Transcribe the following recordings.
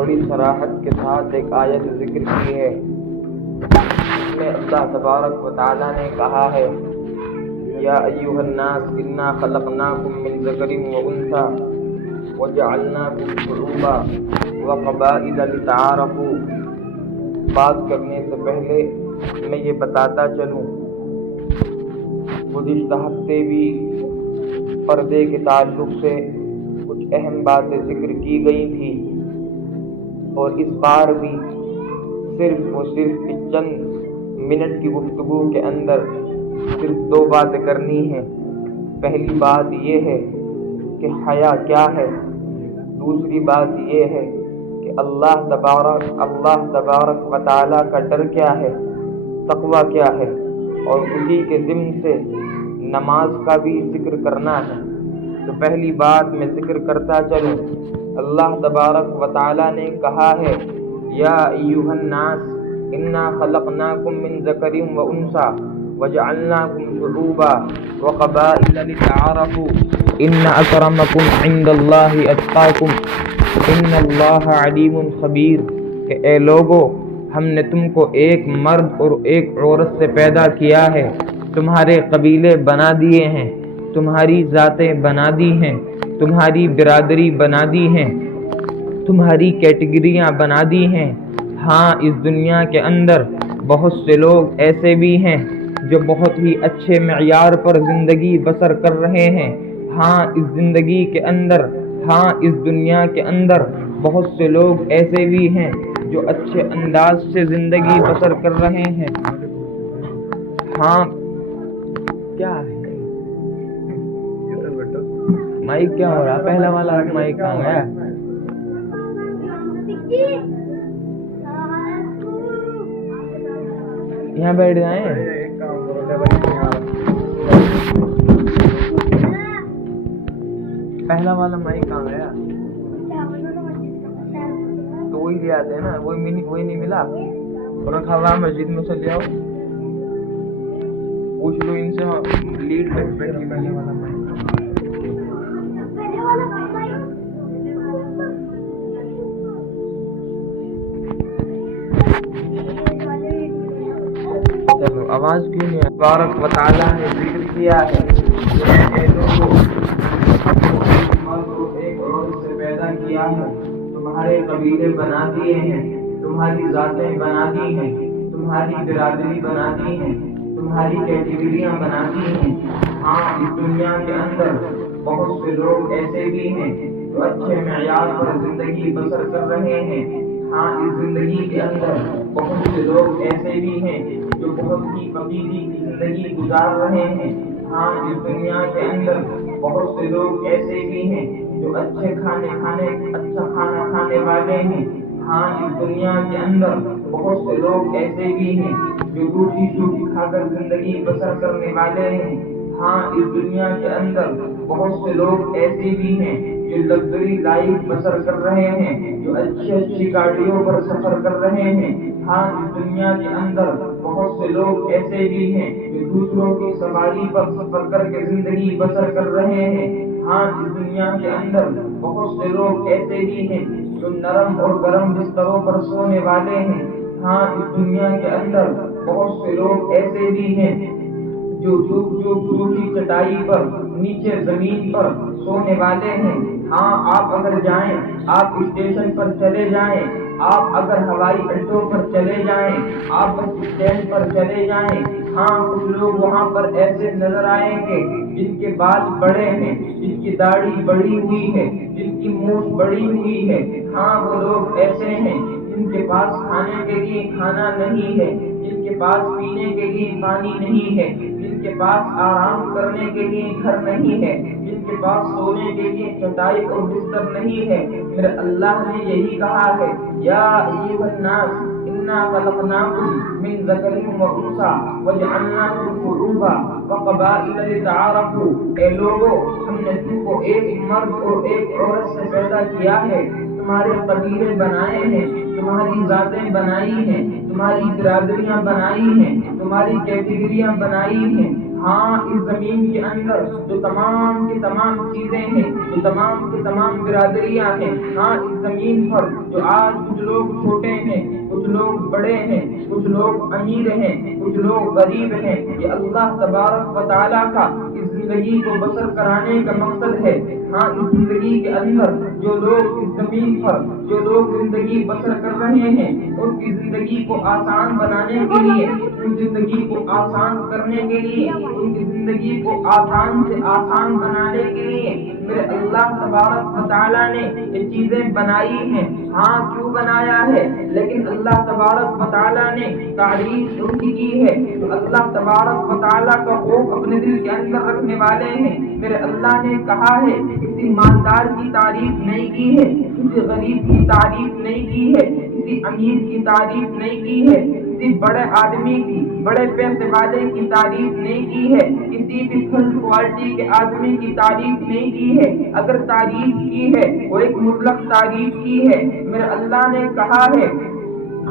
بڑی صراحت کے ساتھ ایک آیت ذکر کی ہے جس میں اللہ تبارک و تعالیٰ نے کہا ہے یا ایھا الناس انا خلقناکم من ذکر و انثی وجعلناکم شعوبا وقبائل لتعارفوا۔ بات کرنے سے پہلے میں یہ بتاتا چلوں، گزشتہ ہفتے بھی پردے کے تعلق سے کچھ اہم باتیں ذکر کی گئی تھی، اور اس بار بھی صرف چند منٹ کی گفتگو کے اندر صرف 2 باتیں کرنی ہیں۔ پہلی بات یہ ہے کہ حیا کیا ہے، دوسری بات یہ ہے کہ اللہ تبارک و تعالیٰ کا ڈر کیا ہے، تقویٰ کیا ہے، اور اسی کے ضمن سے نماز کا بھی ذکر کرنا ہے۔ تو پہلی بات میں ذکر کرتا چلوں، اللہ تبارک و تعالیٰ نے کہا ہے یا ایھا الناس انا خلقناکم من ذکر و انثی وجعلناکم شعوبا وقبائل لتعارفوا ان اکرمکم عند اللہ اتقاکم ان اللہ علیم خبیر، کہ اے لوگو ہم نے تم کو ایک مرد اور ایک عورت سے پیدا کیا ہے، تمہارے قبیلے بنا دیے ہیں، تمہاری ذاتیں بنا دی ہیں، تمہاری برادری بنا دی ہیں، تمہاری کیٹیگریاں بنا دی ہیں۔ ہاں اس دنیا کے اندر بہت سے لوگ ایسے بھی ہیں جو بہت ہی اچھے معیار پر زندگی بسر کر رہے ہیں۔ ہاں اس دنیا کے اندر بہت سے لوگ ایسے بھی ہیں جو اچھے انداز سے زندگی بسر کر رہے ہیں۔ ہاں کیا ہے مائک کیا ہو رہا؟ پہلا والا مائک کہاں گیا؟ یہاں بیٹھ جائیں۔ پہلا والا مائک کہاں گیا؟ تو وہی لے آتے ہیں نا، وہی نہیں ملا، اور رکھا ہوا مسجد میں سے لے آؤ، پوچھ لو ان سے، لیڈ پہ بیٹھی پہلے والا مائک۔ چلو آواز کیوں نہیں؟ تبارک و تعالیٰ نے ذکر کیا ہے کہ ایک عورت سے پیدا کیا ہے، تمہارے قبیلے بنا دیے ہیں، تمہاری ذاتیں بنا دی ہیں، تمہاری برادری بنا دی ہیں، تمہاری کیٹیگریاں بنا دی ہیں۔ ہاں اس دنیا کے اندر بہت سے لوگ ایسے بھی ہیں جو اچھے معیار پر زندگی بسر کر رہے ہیں۔ ہاں اس زندگی کے اندر بہت سے لوگ ایسے بھی ہیں جو بہت ہی فقیری کی زندگی گزار رہے ہیں۔ ہاں اس دنیا کے اندر بہت سے لوگ ایسے بھی ہیں جو اچھا کھانا کھانے والے ہیں۔ ہاں اس دنیا کے اندر بہت سے لوگ ایسے بھی ہیں جو روٹی کھا کر زندگی بسر کرنے والے ہیں۔ ہاں اس دنیا کے اندر بہت سے لوگ ایسے بھی ہیں جو لگژری لائف بسر کر رہے ہیں، جو اچھی گاڑیوں پر سفر کر رہے ہیں۔ ہاں اس دنیا کے اندر بہت سے لوگ ایسے بھی ہیں جو دوسروں کی سواری پر سفر کر کے زندگی بسر کر رہے ہیں۔ ہاں اس دنیا کے اندر بہت سے لوگ ایسے بھی ہیں جو نرم اور گرم بستروں پر سونے والے ہیں۔ ہاں اس دنیا کے اندر بہت سے لوگ ایسے بھی ہیں جو سوکھی چٹائی پر نیچے زمین پر سونے والے ہیں۔ ہاں آپ اگر جائیں، آپ اسٹیشن پر چلے جائیں، آپ اگر ہوائی اڈوں پر چلے جائیں، آپ بس اسٹینڈ پر چلے جائیں، ہاں کچھ لوگ وہاں پر ایسے نظر آئیں گے جن کے بال بڑے ہیں، جن کی داڑھی بڑی ہوئی ہے، جن کی مونچھ بڑی ہوئی ہے۔ ہاں وہ لوگ ایسے ہیں جن کے پاس کھانے کے لیے کھانا نہیں ہے، جن کے پاس پینے کے لیے پانی نہیں ہے، جن کے پاس آرام کرنے کے لیے گھر نہیں ہے، جن کے پاس سونے کے لیے چٹائی اور بستر نہیں ہے۔ میرے اللہ نے یہی کہا ہے یا ایھا الناس انا خلقناکم من ذکر و انثی وجعلناکم شعوبا وقبائل لتعارفوا، اے لوگو ہم نے تم کو ایک مرد اور ایک عورت سے پیدا کیا ہے، تمہارے قبیلے بنائے ہیں، تمہاری ذاتیں بنائی ہیں، تمہاری برادریاں بنائی ہیں، تمہاری کیٹیگریاں بنائی ہیں۔ ہاں اس زمین کے اندر جو تمام کی تمام چیزیں ہیں، جو تمام کی تمام برادریاں ہیں، ہاں اس زمین پر جو آج کچھ لوگ چھوٹے ہیں، کچھ لوگ بڑے ہیں، کچھ لوگ امیر ہیں، کچھ لوگ غریب ہیں، یہ اللہ تبارک و تعالیٰ کا اس زندگی کو بسر کرانے کا مقصد ہے۔ ہاں اس زندگی کے اندر جو لوگ اس زمین پر جو لوگ زندگی بسر کر رہے ہیں، ان کی زندگی کو آسان بنانے کے لیے، ان زندگی کو آسان کرنے کے لیے، ان کی زندگی کو آسان سے آسان بنانے کے لیے میرے اللہ تبارک و تعالیٰ نے یہ چیزیں بنائی ہیں۔ ہاں کیوں بنایا ہے؟ لیکن اللہ تبارک و تعالیٰ نے تعریف ان کی ہے جو اللہ تبارک و تعالیٰ کا خوف اپنے دل کے اندر رکھنے والے ہیں۔ میرے اللہ نے کہا ہے کسی مالدار کی تعریف نہیں کی ہے، کسی غریب کی تعریف نہیں کی ہے، کسی امیر کی تعریف نہیں کی ہے، کسی بڑے آدمی کی، بڑے پیسے والے کی تعریف نہیں کی ہے، کسی بھی فرسٹ کوالٹی کے آدمی کی تعریف نہیں کی ہے۔ اگر تعریف کی ہے وہ ایک مطلق تعریف کی ہے۔ میرے اللہ نے کہا ہے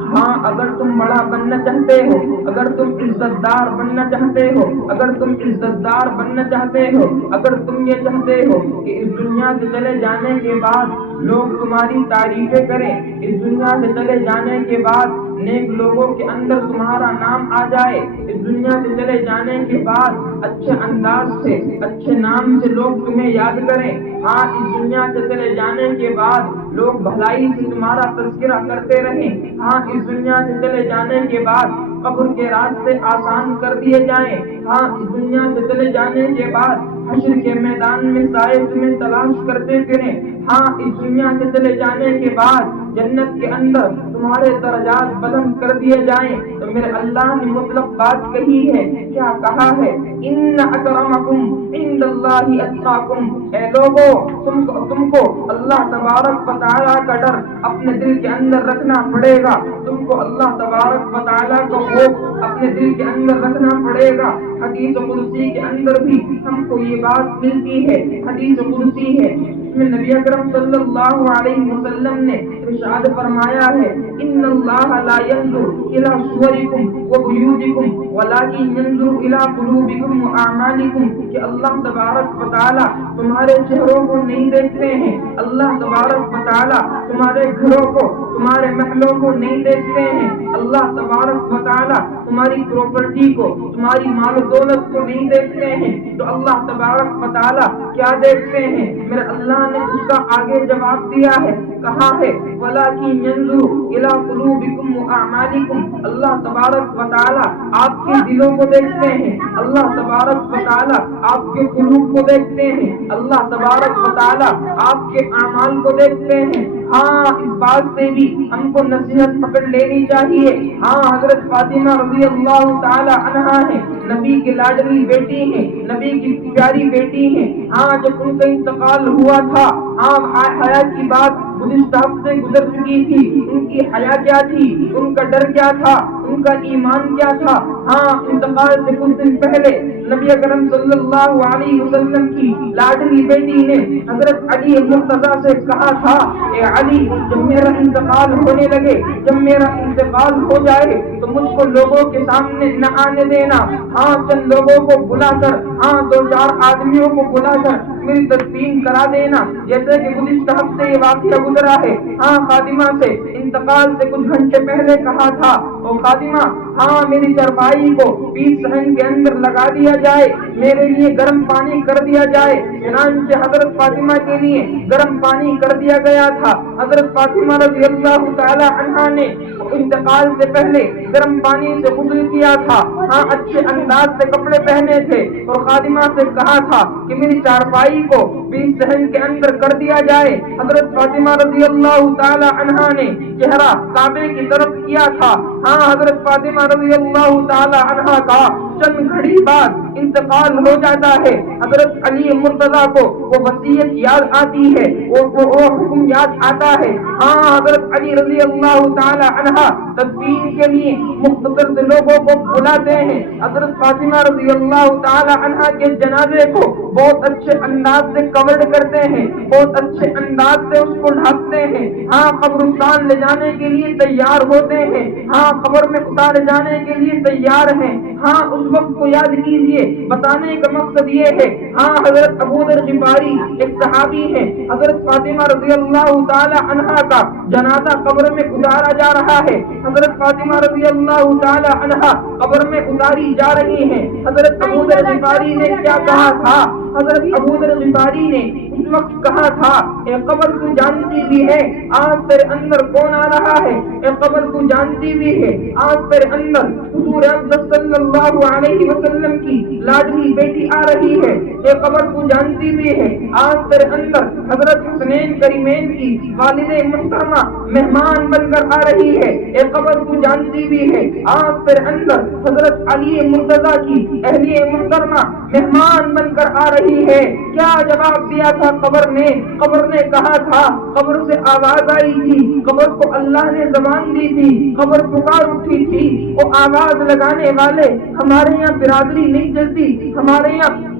ہاں اگر تم بڑا بننا چاہتے ہو، اگر تم عزت دار بننا چاہتے ہو، اگر تم عزت دار بننا چاہتے ہو، اگر تم یہ چاہتے ہو کہ اس دنیا سے چلے جانے کے بعد لوگ تمہاری تعریفیں کریں، اس دنیا سے چلے جانے کے بعد نیک لوگوں کے اندر تمہارا نام آ جائے، اس دنیا سے چلے جانے کے بعد اچھے انداز سے، اچھے نام سے لوگ تمہیں یاد کریں، ہاں اس دنیا سے چلے جانے کے بعد لوگ بھلائی سے تمہارا تذکرہ کرتے رہیں، ہاں اس دنیا سے چلے جانے کے بعد قبر کے راستے آسان کر دیے جائیں، ہاں اس دنیا سے چلے جانے کے بعد حشر کے میدان میں سائے تمہیں تلاش کرتے پھریں، ہاں اس دنیا سے چلے جانے کے بعد جنت کے اندر تمہارے درجات بلند کر دیے جائیں۔ تو میرے اللہ نے مطلب بات کہی ہے، کیا کہا ہے؟ ان اکرمکم عند اللہ اتقاکم، اے لوگوں تم کو اللہ تبارک و تعالیٰ کا ڈر اپنے دل کے اندر رکھنا پڑے گا، تم کو اللہ تبارک و تعالیٰ کا خوف اپنے دل کے اندر رکھنا پڑے گا۔ حدیث قدسی کے اندر بھی ہم کو یہ بات ملتی ہے، حدیث قدسی ہے اس میں نبی اکرم صلی اللہ علیہ وسلم نے ارشاد فرمایا ہے ان اللہ لا ينظر الى صورکم وبیوتکم ولکن ينظر الى قلوبکم واعمالکم، کہ اللہ تبارک و تعالی تمہارے چہروں کو نہیں دیکھتے ہیں، اللہ تبارک و تعالی تمہارے گھروں کو، تمہارے محلوں کو نہیں دیکھتے ہیں، اللہ تبارک و تعالی تمہاری پراپرٹی کو، تمہاری مال و دولت کو نہیں دیکھتے ہیں، تو اللہ تبارک و تعالی کیا دیکھتے ہیں؟ میرے اللہ نے اس کا آگے جواب دیا ہے، کہا ہے وَلَٰكِن يَنظُرُ إِلَىٰ قُلُوبِكُمْ وَأَعْمَالِكُمْ، اللہ تبارک و تعالی آپ کے دلوں کو دیکھتے ہیں، اللہ تبارک و تعالی آپ کے قلوب کو دیکھتے ہیں، اللہ تبارک و تعالی آپ کے اعمال کو دیکھتے ہیں۔ ہاں اس بات سے بھی ہم کو نصیحت پکڑ لینی چاہیے۔ ہاں حضرت فاطمہ رضی اللہ تعالی عنہا ہے، نبی کی لاڈلی بیٹی ہیں، نبی کی پیاری بیٹی ہیں، ہاں جب ان کا انتقال ہوا تھا، ہاں حیا کی بات گزشتہ ہفتے گزر چکی تھی، ان کی حیا کیا تھی، ان کا ڈر کیا تھا، ان کا ایمان کیا تھا۔ ہاں انتقال سے کچھ دن پہلے نبی اکرم صلی اللہ علیہ وسلم کی لاڈلی بیٹی نے حضرت علی مرتضیٰ سے کہا تھا، اے علی جب میرا انتقال ہونے لگے، جب میرا انتقال ہو جائے تو مجھ کو لوگوں کے سامنے نہ آنے دینا، ہاں چند لوگوں کو بلا کر، ہاں دو چار آدمیوں کو بلا کر میری تدفین کرا دینا، جیسے کہ گزشتہ ہفتے یہ واقعہ گزرا ہے۔ ہاں خادمہ سے انتقال سے کچھ گھنٹے پہلے کہا تھا، او خادمہ ہاں میری چرپائی کو 20 صحن کے اندر لگا دیا جائے، میرے لیے گرم پانی کر دیا جائے۔ چنانچہ حضرت فاطمہ کے لیے گرم پانی کر دیا گیا تھا۔ حضرت فاطمہ رضی اللہ تعالی عنہا نے انتقال سے پہلے گرم پانی سے غسل کیا تھا، ہاں اچھے انداز سے کپڑے پہنے تھے، اور خادمہ سے کہا تھا کہ میری چارپائی کو 20 صحن کے اندر کر دیا جائے۔ حضرت فاطمہ رضی اللہ تعالی عنہا نے چہرہ کعبے کی طرف کیا تھا۔ ہاں حضرت فاطمہ رضی اللہ تعالی عنہا کا چند گھڑی بعد انتقال ہو جاتا ہے۔ حضرت علی مرتضیٰ کو وہ وصیت یاد آتی ہے، وہ حکم یاد آتا ہے۔ ہاں حضرت علی رضی اللہ تعالی عنہا تدفین کے لیے مختصر سے لوگوں کو بلاتے ہیں۔ حضرت فاطمہ رضی اللہ تعالی عنہا کے جنازے کو بہت اچھے انداز سے کورڈ کرتے ہیں، بہت اچھے انداز سے اس کو ڈھانپتے ہیں، ہاں قبرستان لے جانے کے لیے تیار ہوتے ہیں، ہاں قبر میں اتارے جانے کے لیے تیار ہیں۔ ہاں اس وقت کو یاد کیجئے، بتانے کا مقصد یہ ہے، ہاں حضرت ابو ذر غفاری ایک صحابی ہے، حضرت فاطمہ رضی اللہ تعالی عنہا کا جنازہ قبر میں اتارا جا رہا ہے، حضرت فاطمہ رضی اللہ تعالی عنہا قبر میں اتاری جا رہی ہیں۔ حضرت ابو ذر غفاری نے کیا کہا تھا؟ حضرت ابو ذر غفاری نے اس وقت کہا تھا، اے قبر تو جانتی بھی ہے آج تیرے اندر کون آ رہا ہے، اے قبر تو جانتی بھی ہے آج تیرے اندر حضور اقدس صلی اللہ علیہ وسلم کی لاڈلی بیٹی آ رہی ہے، اے قبر تو جانتی بھی ہے آج تیرے اندر حضرت حسنین کریمین کی والد محترمہ مہمان بن کر آ رہی ہے، اے قبر تو جانتی بھی ہے آج تیرے اندر حضرت علی مرتضیٰ کی اہلیہ محترمہ مہمان بن کر آ رہی ہے۔ کیا جواب دیا تھا قبر نے؟ قبر نے کہا تھا، قبر سے آواز آئی تھی، قبر کو اللہ نے زبان دی تھی، قبر پکار اٹھی تھی، وہ آواز لگانے والے ہمارے یہاں برادری نہیں چلتی، ہمارے یہاں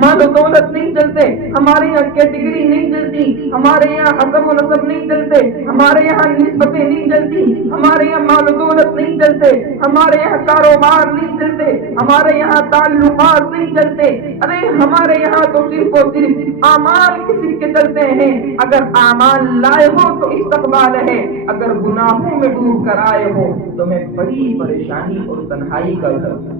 مال و دولت نہیں چلتے، ہمارے یہاں کیٹیگری نہیں چلتی، ہمارے یہاں حسب و نسب نہیں چلتے، ہمارے یہاں نسبتیں نہیں چلتی، ہمارے یہاں مال و دولت نہیں چلتے، ہمارے یہاں کاروبار نہیں چلتے، ہمارے یہاں تعلقات نہیں چلتے، ارے ہمارے یہاں تو صرف اور صرف اعمال کے سکے چلتے ہیں۔ اگر اعمال لائے ہو تو استقبال ہے، اگر گناہوں میں ڈوب کر آئے ہو تو میں بڑی پریشانی اور تنہائی کا گھر۔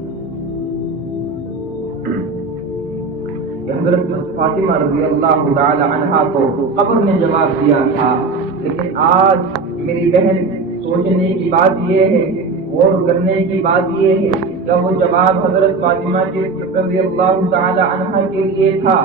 حضرت فاطمہ رضی اللہ تعالی عنہا کو قبر نے جواب دیا تھا، لیکن آج میری بہن سوچنے کی بات یہ ہے، غور کرنے کی بات یہ ہے، کیا وہ جواب حضرت فاطمہ رضی اللہ تعالی عنہا کے لیے تھا؟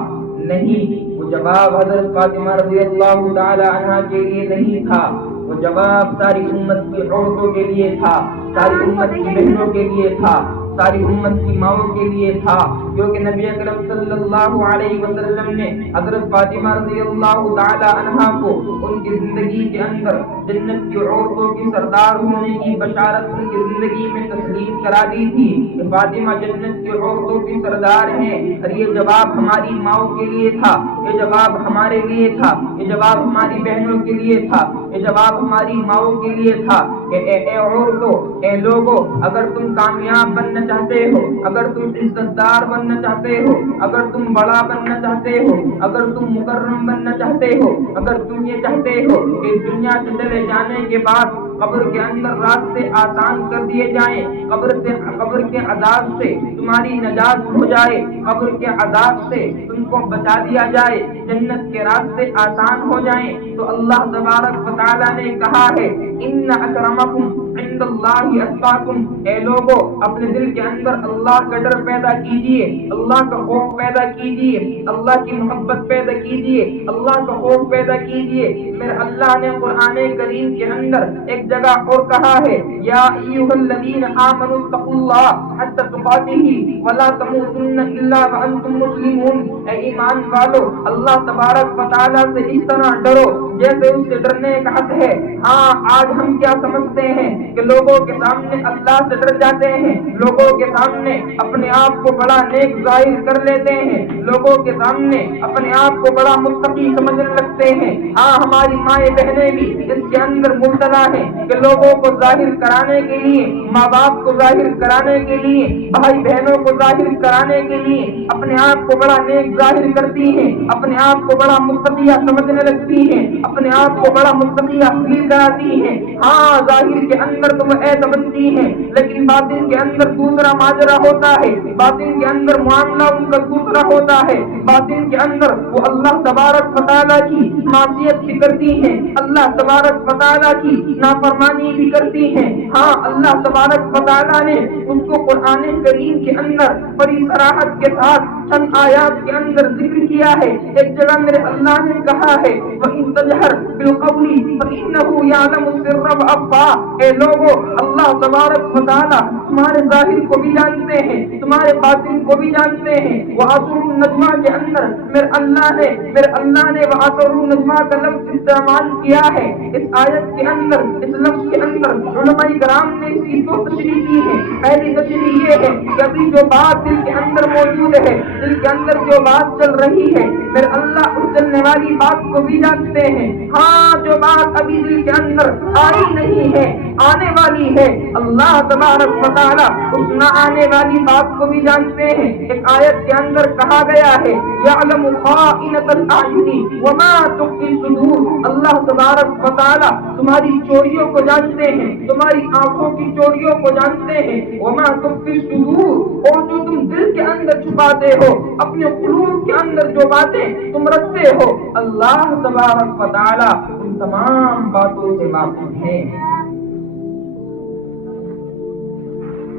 نہیں، وہ جواب حضرت فاطمہ رضی اللہ تعالی عنہا کے لیے نہیں تھا، وہ جواب ساری امت کی عورتوں کے لیے تھا، ساری امت کی بہنوں کے لیے تھا، ساری امت کی ماؤں کے لیے تھا، کیونکہ نبی اکرم صلی اللہ علیہ وسلم نے حضرت فاطمہ رضی اللہ تعالی عنہا کو ان کی زندگی کے اندر جنت کی عورتوں کی سردار ہونے کی بشارت ان کی زندگی میں تسلیم کرا دی تھی کہ فاطمہ جنت کی عورتوں کی سردار ہیں۔ اور یہ جواب ہماری ماؤں کے لیے تھا، یہ جواب ہمارے لیے تھا، یہ جواب ہماری بہنوں کے لیے تھا، یہ جواب ہماری ماؤں کے لیے تھا کہ اے عورتوں، اے لوگوں، اگر تم کامیاب بننا چاہتے ہو، اگر تم عزت دار بننا چاہتے ہو، اگر تم بڑا بننا چاہتے ہو، اگر تم مکرم بننا چاہتے ہو، اگر تم یہ چاہتے ہو کہ دنیا سے چلے جانے کے بعد قبر کے اندر راستے آسان کر دیے جائیں، قبر کے عذاب سے تمہاری نجات ہو جائے، قبر کے عذاب سے تم کو بچا دیا جائے، جنت کے راستے آسان ہو جائیں، تو اللہ تبارک و تعالیٰ نے کہا ہے ان اکرمکم عند اللہ اتقاکم، اے لوگوں اپنے دل کے اندر اللہ کا ڈر پیدا کیجئے، اللہ کا خوف پیدا کیجئے، اللہ کی محبت پیدا کیجئے، اللہ کا خوف پیدا کیجئے۔ میرے اللہ نے قرآن کریم کے اندر ایک جگہ اور کہا ہے یا ایھا الذین آمنوا اتقوا اللہ حتی تقاتہ ولا تموتن الا وانتم مسلمون، اے ایمان والو اللہ تبارک و تعالیٰ سے اس طرح ڈرو جیسے اس سے ڈرنے کا حق ہے۔ ہاں آج ہم کیا سمجھتے ہیں کہ لوگوں کے سامنے اللہ سے ڈر جاتے ہیں، لوگوں کے سامنے اپنے آپ کو بڑا نیک ظاہر کر لیتے ہیں، لوگوں کے سامنے اپنے آپ کو بڑا متقی سمجھنے لگتے ہیں۔ ہاں ہماری مائیں بہنیں بھی اس کے اندر مبتلا ہیں کہ لوگوں کو ظاہر کرانے کے لیے، ماں باپ کو ظاہر کرانے کے لیے، بھائی بہنوں کو ظاہر کرانے کے لیے اپنے آپ کو بڑا نیک ظاہر کرتی ہیں، اپنے آپ کو بڑا متقیہ سمجھنے لگتی ہیں، اپنے آپ کو بڑا متقیہ فیل کراتی ہیں۔ ہاں ظاہر کے اندر تم عید بنتی ہیں، لیکن باطن کے اندر دوسرا ماجرا ہوتا ہے، باطن کے اندر معاملہ ان کا دوسرا ہوتا ہے، باطن کے اندر وہ اللہ تبارک و تعالیٰ کی معصیت بھی کرتی ہیں، اللہ تبارک و تعالیٰ کی نافرمانی بھی کرتی ہیں۔ ہاں اللہ تبارک و تعالیٰ نے ان کو قرآن کریم کے اندر بڑی صراحت کے ساتھ چند آیات کے اندر ذکر کیا ہے۔ ایک جگہ میرے اللہ نے کہا ہے وَإِن تَجْهَرْ بِالْقَوْلِ فَإِنَّهُ يَعْلَمُ السِّرَّ وَأَخْفَى، اے لوگوں اللہ تبارک و تعالیٰ تمہارے ظاہر کو بھی جانتے ہیں، تمہارے باطن کو بھی جانتے ہیں۔ وَأَسْرُرُّ النَّجْوَىٰ کے اندر میرے اللہ نے وَأَسْرُرُّ النَّجْوَىٰ کا لفظ استعمال کیا ہے اس آیت کے اندر، اس لفظ کے اندر۔ علماء کرام نے اس کی دو تشریح کی ہے۔ پہلی تشریح یہ ہے کہ ابھی جو بات دل کے اندر موجود ہے، دل کے اندر جو بات چل رہی ہے، میرے اللہ اس چلنے والی بات کو بھی جانتے ہیں۔ ہاں، جو بات ابھی دل کے اندر آئی نہیں ہے، آنے والی ہے، اللہ تبارک و تعالیٰ اس نہ آنے والی بات کو بھی جانتے ہیں۔ ایک آیت کے اندر کہا گیا ہے یعلم خائنۃ الاعین وما تخفی الصدور، اللہ تبارک و تعالیٰ تمہاری چوریوں کو جانتے ہیں، تمہاری آنکھوں کی چوریوں کو جانتے ہیں۔ وما تخفی الصدور، اور جو تم دل کے اندر چھپاتے ہو، اپنے قلوب کے اندر جو باتیں تم رکھتے ہو، اللہ تبارک و تعالیٰ ان تمام باتوں سے واقف ہے۔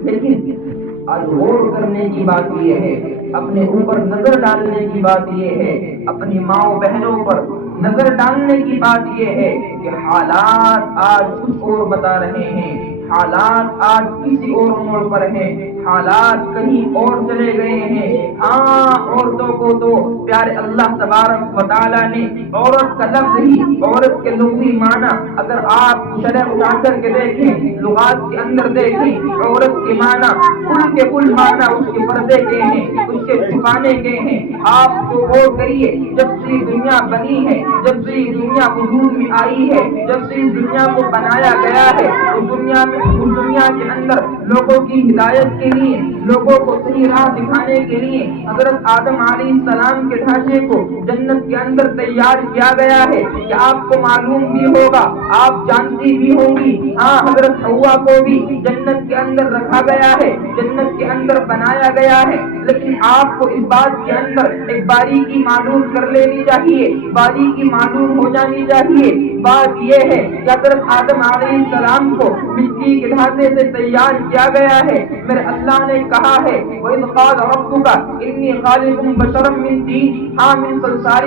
لیکن آج غور کرنے کی بات یہ ہے، اپنے اوپر نظر ڈالنے کی بات یہ ہے، اپنی ماں بہنوں پر نظر ڈالنے کی بات یہ ہے کہ حالات آج کچھ اور بتا رہے ہیں، حالات آج کسی اور موڑ پر ہیں، حالات کہیں اور چلے گئے ہیں۔ ہاں، عورتوں کو تو پیارے اللہ تبارک و تعالیٰ نے عورت کا لفظ ہی، عورت کے لغوی معنی اگر آپ شرح اٹھا کر کے دیکھیں، لغات کے اندر دیکھیں، عورت کے معنی کل معنی اس کے پردے کے ہیں، اس کے چھپانے کے ہیں۔ آپ تو غور کریے، جب سے دنیا بنی ہے، جب سے دنیا وجود میں آئی ہے، جب سے اس دنیا کو بنایا گیا ہے، اس دنیا کے اندر لوگوں کی ہدایت کے لیے، لوگوں کو صحیح راہ دکھانے کے لیے حضرت آدم علیہ السلام کے ڈھانچے کو جنت کے اندر تیار کیا گیا ہے۔ کہ آپ کو معلوم بھی ہوگا، آپ جانتی بھی ہوں گی، ہاں، حضرت حوا کو بھی جنت کے اندر رکھا گیا ہے، جنت کے اندر بنایا گیا ہے۔ لیکن آپ کو اس بات کے اندر ایک باریکی معلوم کر لینی چاہیے، باریکی معلوم ہو جانی چاہیے۔ بات یہ ہے کہ حضرت آدم علیہ السلام کو مٹی کے ڈھانچے سے تیار کیا گیا ہے۔ میرے اللہ نے کہا ہے وَإِذْ قَالَ رَبُّكَ إِنِّي خَالِقٌ بَشَرًا مِّن طِينٍ، ہاں، من صلصال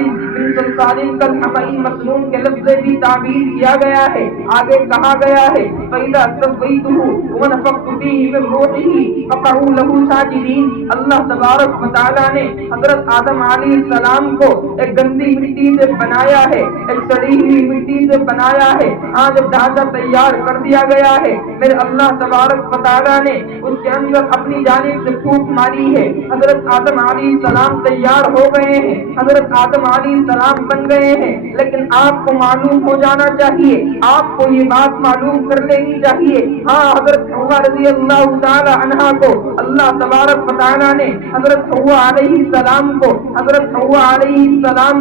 كالحمإ مسنون کے لفظ بھی تعبیر کیا گیا ہے۔ آگے کہا گیا ہے فَإِذَا سَوَّيْتُهُ وَنَفَخْتُ فِيهِ مِن رُّوحِي فَقَعُوا لَهُ سَاجِدِينَ، اللہ تبارک و تعالیٰ نے حضرت آدم علیہ السلام کو ایک گندی مٹی سے بنایا ہے، ایک سڑی ہوئی مٹی سے بنایا ہے۔ ہاں، جب ڈھانچہ تیار کر دیا گیا ہے، میرے اللہ تبارک و تعالیٰ نے اس کے اندر اپنی جانب سے پھونک ماری ہے۔ حضرت آدم علیہ السلام تیار ہو گئے ہیں، حضرت آدم علیہ السلام بن گئے ہیں۔ لیکن آپ کو معلوم ہو جانا چاہیے، آپ کو یہ بات معلوم کر لینی چاہیے۔ ہاں، حضرت حوا رضی اللہ تعالی عنہا کو اللہ تبارک و تعالیٰ نے حضرت حوا علیہ السلام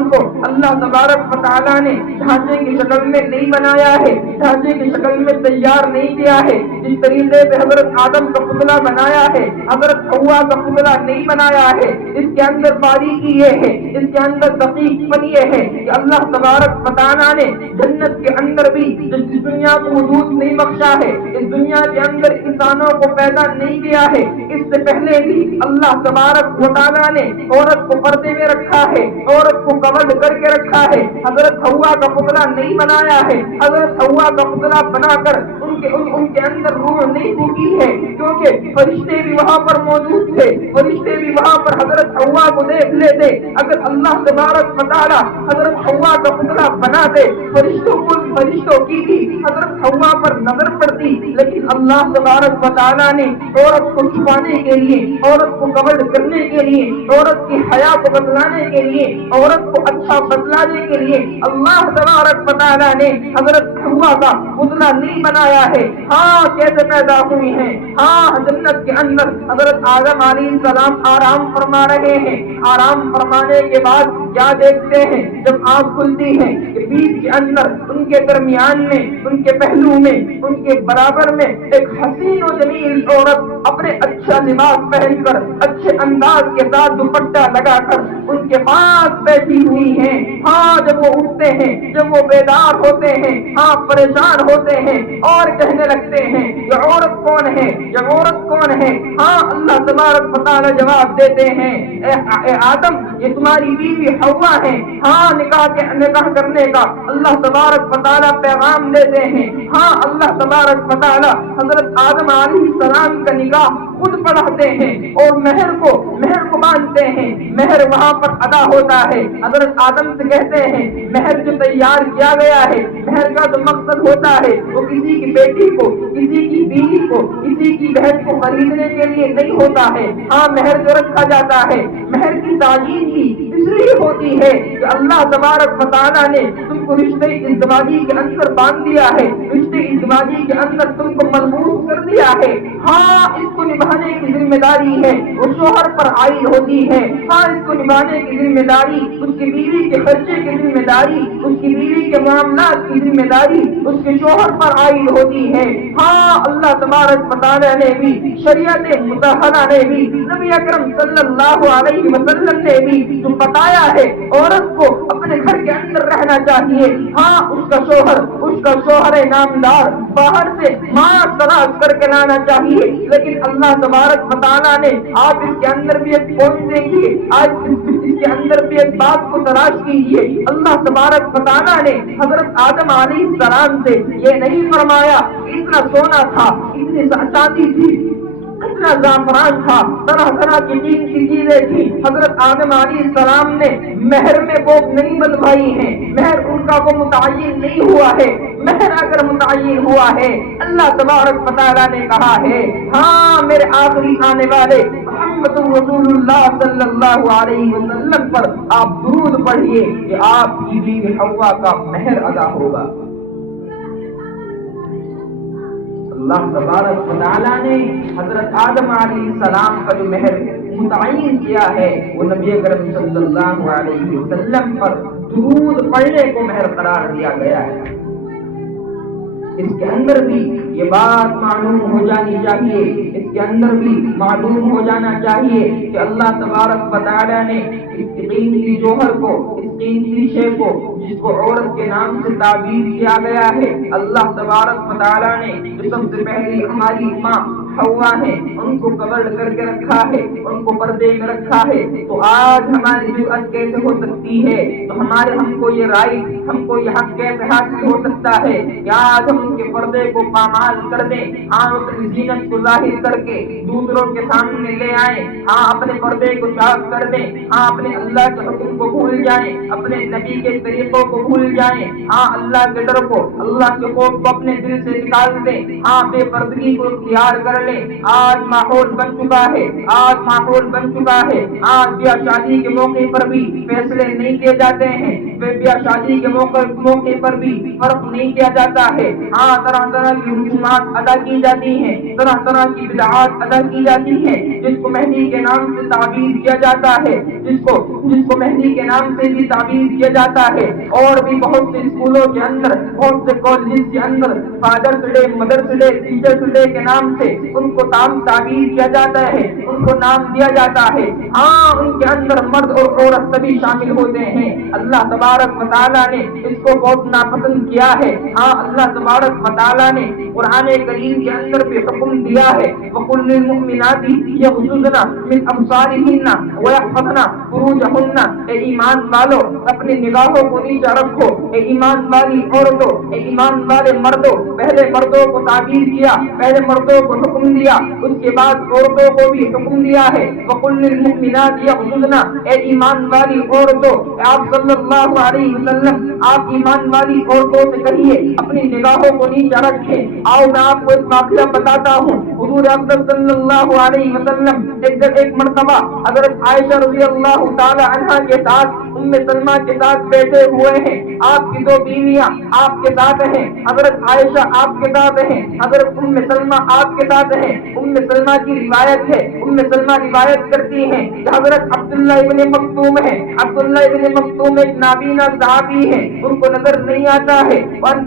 کو اللہ تبارک و تعالیٰ نے ڈھانچے کی شکل میں نہیں بنایا ہے، ڈھانچے کی شکل میں تیار نہیں کیا ہے۔ جس طریقے سے حضرت آدم کا پتلا بنایا ہے، حضرت حوا کا پتلا نہیں بنایا ہے۔ اس کے اندر باریکی یہ ہے، اس کے اندر دقیق پن یہ ہے کہ اللہ تبارک و تعالیٰ نے جنت کے اندر بھی جس دنیا کو وجود نہیں بخشا ہے، اس دنیا کے اندر انسانوں کو پیدا نہیں کیا ہے، اس سے پہلے بھی اللہ تبارک و تعالیٰ نے عورت کو پردے میں رکھا ہے، عورت کو کورڈ کر کے رکھا ہے۔ حضرت حوا کا پتلا نہیں بنایا ہے، حضرت حوا کا پتلا بنا کر ان کے اندر روح نہیں پھونکی ہے، کیونکہ فرشتے بھی وہاں پر موجود تھے، فرشتے بھی وہاں پر حضرت حوا کو دیکھ لیتے۔ اگر اللہ تبارک و تعالیٰ حضرت حوا کا پتلا بنا دے، فرشتوں کی بھی حضرت حوا پر نظر پڑتی، لیکن اللہ تبارک و تعالیٰ نے عورت کو چھپانے کے لیے، عورت کو کورڈ کرنے کے لیے، عورت کی حیا کو بتلانے کے لیے، عورت کو اچھا بتلانے کے لیے اللہ تبارک و تعالیٰ نے حضرت حوا کا پتلا نہیں بنایا ہے۔ ہاں، کیسے پیدا ہوئی ہیں؟ ہاں، جنت کے اندر حضرت آدم علیہ السلام آرام فرما رہے ہیں، آرام فرمانے کے بعد کیا دیکھتے ہیں؟ جب آنکھ کھلتی ہے کہ بیچ کے اندر ان کے درمیان میں، ان کے پہلو میں، ان کے برابر میں ایک حسین و جمیل عورت اپنے اچھا لباس پہن کر اچھے انداز کے ساتھ دوپٹہ لگا کر ان کے پاس بیٹھی ہوئی ہیں. ہاں جب وہ اٹھتے ہیں، جب وہ بیدار ہوتے ہیں، ہاں پریشان ہوتے ہیں اور کہنے لگتے ہیں یہ عورت کون ہے، یہ عورت کون ہے. ہاں اللہ تبارک و تعالی جواب دیتے ہیں اے آدم یہ تمہاری بیوی حوا ہے. ہاں نکاح کرنے کا اللہ تبارک و تعالی پیغام دیتے ہیں. ہاں اللہ تبارک و تعالی حضرت آدم علیہ السلام کا نکاح خود پڑھاتے ہیں اور مہر کو باندھتے ہیں. مہر وہاں پر ادا ہوتا ہے. حضرت آدم سے کہتے ہیں مہر جو تیار کیا گیا ہے، مہر کا جو مقصد ہوتا ہے وہ کسی کی بیٹی کو، کسی کی بیوی کو، کسی کی بہن کو خریدنے کے لیے نہیں ہوتا ہے. ہاں مہر جو رکھا جاتا ہے، مہر کی تعیین کی اس لیے ہوتی ہے کہ اللہ تبارک و تعالیٰ نے تم کو رشتے ازدواجی کے اندر باندھ دیا ہے، رشتے ازدواجی کے اندر تم کو ملبوس کر دیا ہے. ہاں اس کو نبھانے کی ذمہ داری ہے وہ شوہر پر عائد ہوتی ہے. ہاں اس کو نبھانے کی ذمہ داری، اس کی بیوی کے خرچے کی ذمہ داری، اس کی بیوی کے معاملات کی ذمہ داری اس کے شوہر پر عائد ہوتی ہے. ہاں اللہ تبارک و تعالیٰ نے بھی، شریعت مطہرہ نے بھی، نبی اکرم صلی اللہ علیہ وسلم نے بھی جو بتایا ہے عورت کو اپنے گھر کے اندر رہنا چاہیے. ہاں اس کا شوہر نامدار باہر سے ماں تلاش کر کے لانا چاہیے. لیکن اللہ تبارک و تعالیٰ نے آپ اس کے اندر بھی ایک پوائنٹ دیکھیے، آج اس کے اندر بھی ایک بات کو تلاش کیجیے. اللہ تبارک و تعالیٰ نے حضرت آدم علیہ السلام سے یہ نہیں فرمایا اتنا سونا تھا، اتنی چاندی تھی، اتنا زعفران تھا، طرح طرح کی قیمتی چیزیں تھی. حضرت آدم علیہ السلام نے مہر میں وہ نہیں بندھائی ہیں، مہر ان کا وہ متعین نہیں ہوا ہے. مہر اگر متعین ہوا ہے اللہ تبارک و تعالیٰ نے کہا ہے ہاں میرے آخری آنے والے محمد رسول اللہ صلی اللہ علیہ وسلم پر آپ درود پڑھیے کہ آپ کی بیوی حوا کا مہر ادا ہوگا. اللہ تبارک و تعالیٰ نے حضرت آدم علیہ السلام کا جو مہر متعین کیا ہے وہ نبی اکرم صلی اللہ علیہ وسلم پر درود پڑھنے کو مہر قرار دیا گیا ہے. اس کے اندر بھی یہ بات معلوم ہو جانی چاہیے، اس کے اندر بھی معلوم ہو جانا چاہیے کہ اللہ تبارک و تعالیٰ نے اس قیمتی جوہر کو، اس قیمتی شے کو جس کو عورت کے نام سے تعبیر کیا گیا ہے، اللہ تبارک و تعالیٰ نے جو سب سے پہلی ہماری ماں حوا ہے ان کو کور کر کے رکھا ہے، ان کو پردے میں رکھا ہے. تو آج ہماری جرأت کیسے ہو سکتی ہے، تو ہم کو یہ رائٹ، ہم کو یہ حق کیسے حاصل ہو سکتا ہے کہ آج ہم ان کے پردے کو پامال کر دیں، اپنی زینت کو ظاہر کر کے دوسروں کے سامنے لے آئیں، اپنے پردے کو صاف کر دیں، اپنے اللہ کے حکم کو بھول جائیں، اپنے نبی کے طریقوں کو بھول جائیں، اللہ کے ڈر کو، اللہ کے خوف کو اپنے دل سے نکال دیں، بے پردگی کو اختیار کر لیں. آج ماحول بن چکا ہے، آج بیاہ شادی کے موقع پر بھی فیصلے نہیں کیے جاتے ہیں، بیاہ شادی کے موقع پر بھی فرق نہیں کیا جاتا ہے. طرح طرح کی رسومات ادا کی جاتی ہیں، طرح طرح کی بدعات ادا کی جاتی ہیں، جس کو مہندی کے نام سے تعبیر کیا جاتا ہے، جس کو مہندی کے نام سے بھی تعبیر کیا جاتا ہے. اور بھی بہت سے اسکولوں کے اندر، بہت سے کالجز کے اندر فادرس ڈے، مدرس ڈے، ٹیچرس ڈے کے نام سے ان کو تعبیر کیا جاتا ہے، ان کو نام دیا جاتا ہے. ان کے اندر مرد اور عورت سبھی شامل ہوتے ہیں. اللہ تبارک و تعالیٰ نے اس کو بہت ناپسند کیا ہے. اللہ تبارک و تعالیٰ نے قرآن کریم کے اندر بھی حکم دیا ہے وَقُلْ لِلْمُؤْمِنَاتِ يَغْضُضْنَ مِنْ أَبْصَارِهِنَّ وَيَحْفَظْنَ فُرُوجَهُنَّ. اے ایمان والو اپنی نگاہوں کو نیچا رکھو. اے ایمان والی عورتوں، اے ایمان والے مردوں، پہلے مردوں کو تعبیر کیا، پہلے مردوں کو حکم دیا، اس کے بعد عورتوں کو بھی حکم دیا ہے وَقُلْ لِلْمُؤْمِنَاتِ يَغْضُضْنَ. اے ایمان والی عورتوں، آپ صلی اللہ علیہ وسلم آپ ایمان والی عورتوں سے کہیے اپنی نگاہوں کو نیچا رکھیں. آؤ میں آپ کو ایک واقعہ بتاتا ہوں. حضور اکرم صلی اللہ علیہ وسلم ایک مرتبہ حضرت عائشہ رضی اللہ تعالی عنہا کے ساتھ ام سلمہ کے ساتھ بیٹھے ہوئے ہیں. آپ کی دو بیویاں آپ کے ساتھ ہیں، حضرت عائشہ آپ کے ساتھ ہیں، حضرت ام سلمہ آپ کے ساتھ ہیں. ام سلمہ کی روایت ہے، ام سلمہ روایت کرتی ہیں کہ حضرت عبداللہ ابن مکتوم ہے. عبداللہ ابن مکتوم ایک نابینا صحابی ہے، ان کو نظر نہیں آتا ہے اور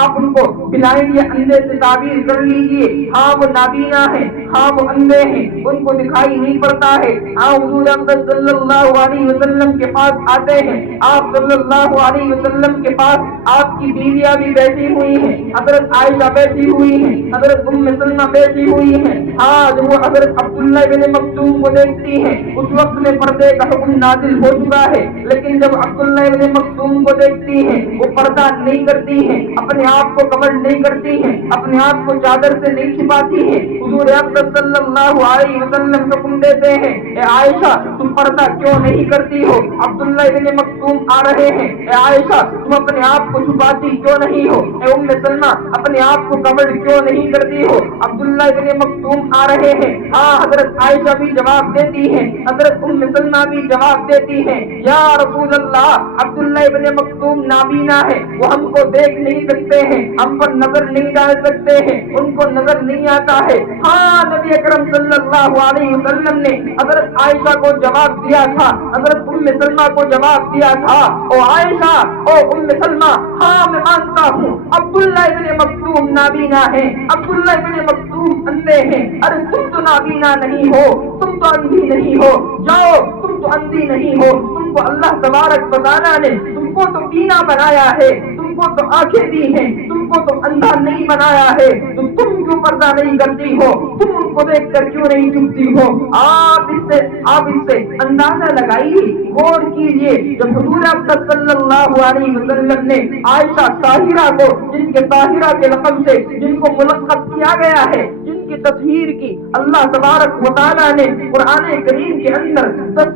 آپ ان کو بلائنڈ یا اندھے سے تعبیر کر لیجیے، ہاں وہ نابینا ہے، ہاں وہ اندھے ہیں، ان کو دکھائی نہیں پڑتا ہے، ہاں حضور اقدس صلی اللہ علیہ وسلم کے پاس آتے ہیں، آپ صلی اللہ علیہ وسلم کے پاس آپ کی بیویاں بھی بیٹھی ہوئی ہیں، حضرت عائشہ بیٹھی ہوئی ہیں، حضرت ام سلمہ بیٹھی ہوئی ہیں، آج وہ حضرت عبداللہ بن مکتوم کو دیکھتی ہیں، اس وقت میں پردے کا حکم نازل ہو چکا ہے، لیکن جب عبداللہ بن مکتوم کو دیکھتی ہیں وہ پردہ نہیں کرتی ہیں، اپنے آپ کو کور نہیں کرتی ہیں، اپنے آپ کو چادر سے نہیں چھپاتی ہیں، حضور اقدس صلی اللہ علیہ وسلم حکم دیتے ہیں، اے عائشہ تم پردہ کیوں نہیں کرتی ہو؟ عبداللہ بن مکتوم آ رہے ہیں، اے عائشہ تم اپنے آپ کو چھپاتی کیوں نہیں ہو؟ اے ام سلمہ اپنے آپ کو کور کیوں نہیں کرتی ہو؟ عبداللہ بن مکتوم آ رہے ہیں، ہاں حضرت عائشہ بھی جواب دیتی ہیں، حضرت ام سلمہ بھی جواب دیتی ہیں، یا رسول اللہ عبداللہ بن مکتوم نابینا ہے، وہ ہم کو دیکھ نہیں سکتے ہیں، ہم پر نظر نہیں ڈال سکتے ہیں، ان کو نظر نہیں آتا ہے۔ ہاں نبی اکرم صلی اللہ علیہ وسلم نے حضرت عائشہ کو جواب دیا تھا، حضرت ام سلمہ کو جواب دیا تھا، او عائشہ او ام سلمہ ہاں میں مانتا ہوں عبداللہ بن مکتوم نابینا ہے، عبداللہ بن مکتوم اندھے ہیں، ارے تم تو نابینا نہیں ہو، تم تو اندھی نہیں ہو، جاؤ تم تو اندھی نہیں ہو، تم کو اللہ تبارک و تعالیٰ نے تم کو تو بینا بنایا ہے، تم کو تو آنکھیں دی ہیں، تم کو تو اندھا نہیں بنایا ہے، تو تم کیوں پردہ نہیں کرتی ہو؟ تم ان کو دیکھ کر کیوں نہیں چپتی ہو؟ آپ اس سے اندازہ لگائیے، غور کیجیے، جب حضور اقدس صلی اللہ علیہ وسلم نے عائشہ طاہرہ کو، جن کے طاہرہ کے لقب سے جن کو ملقب کیا گیا ہے، جن کی تطہیر کی اللہ تبارک و تعالیٰ نے قرآن کریم کے اندر 10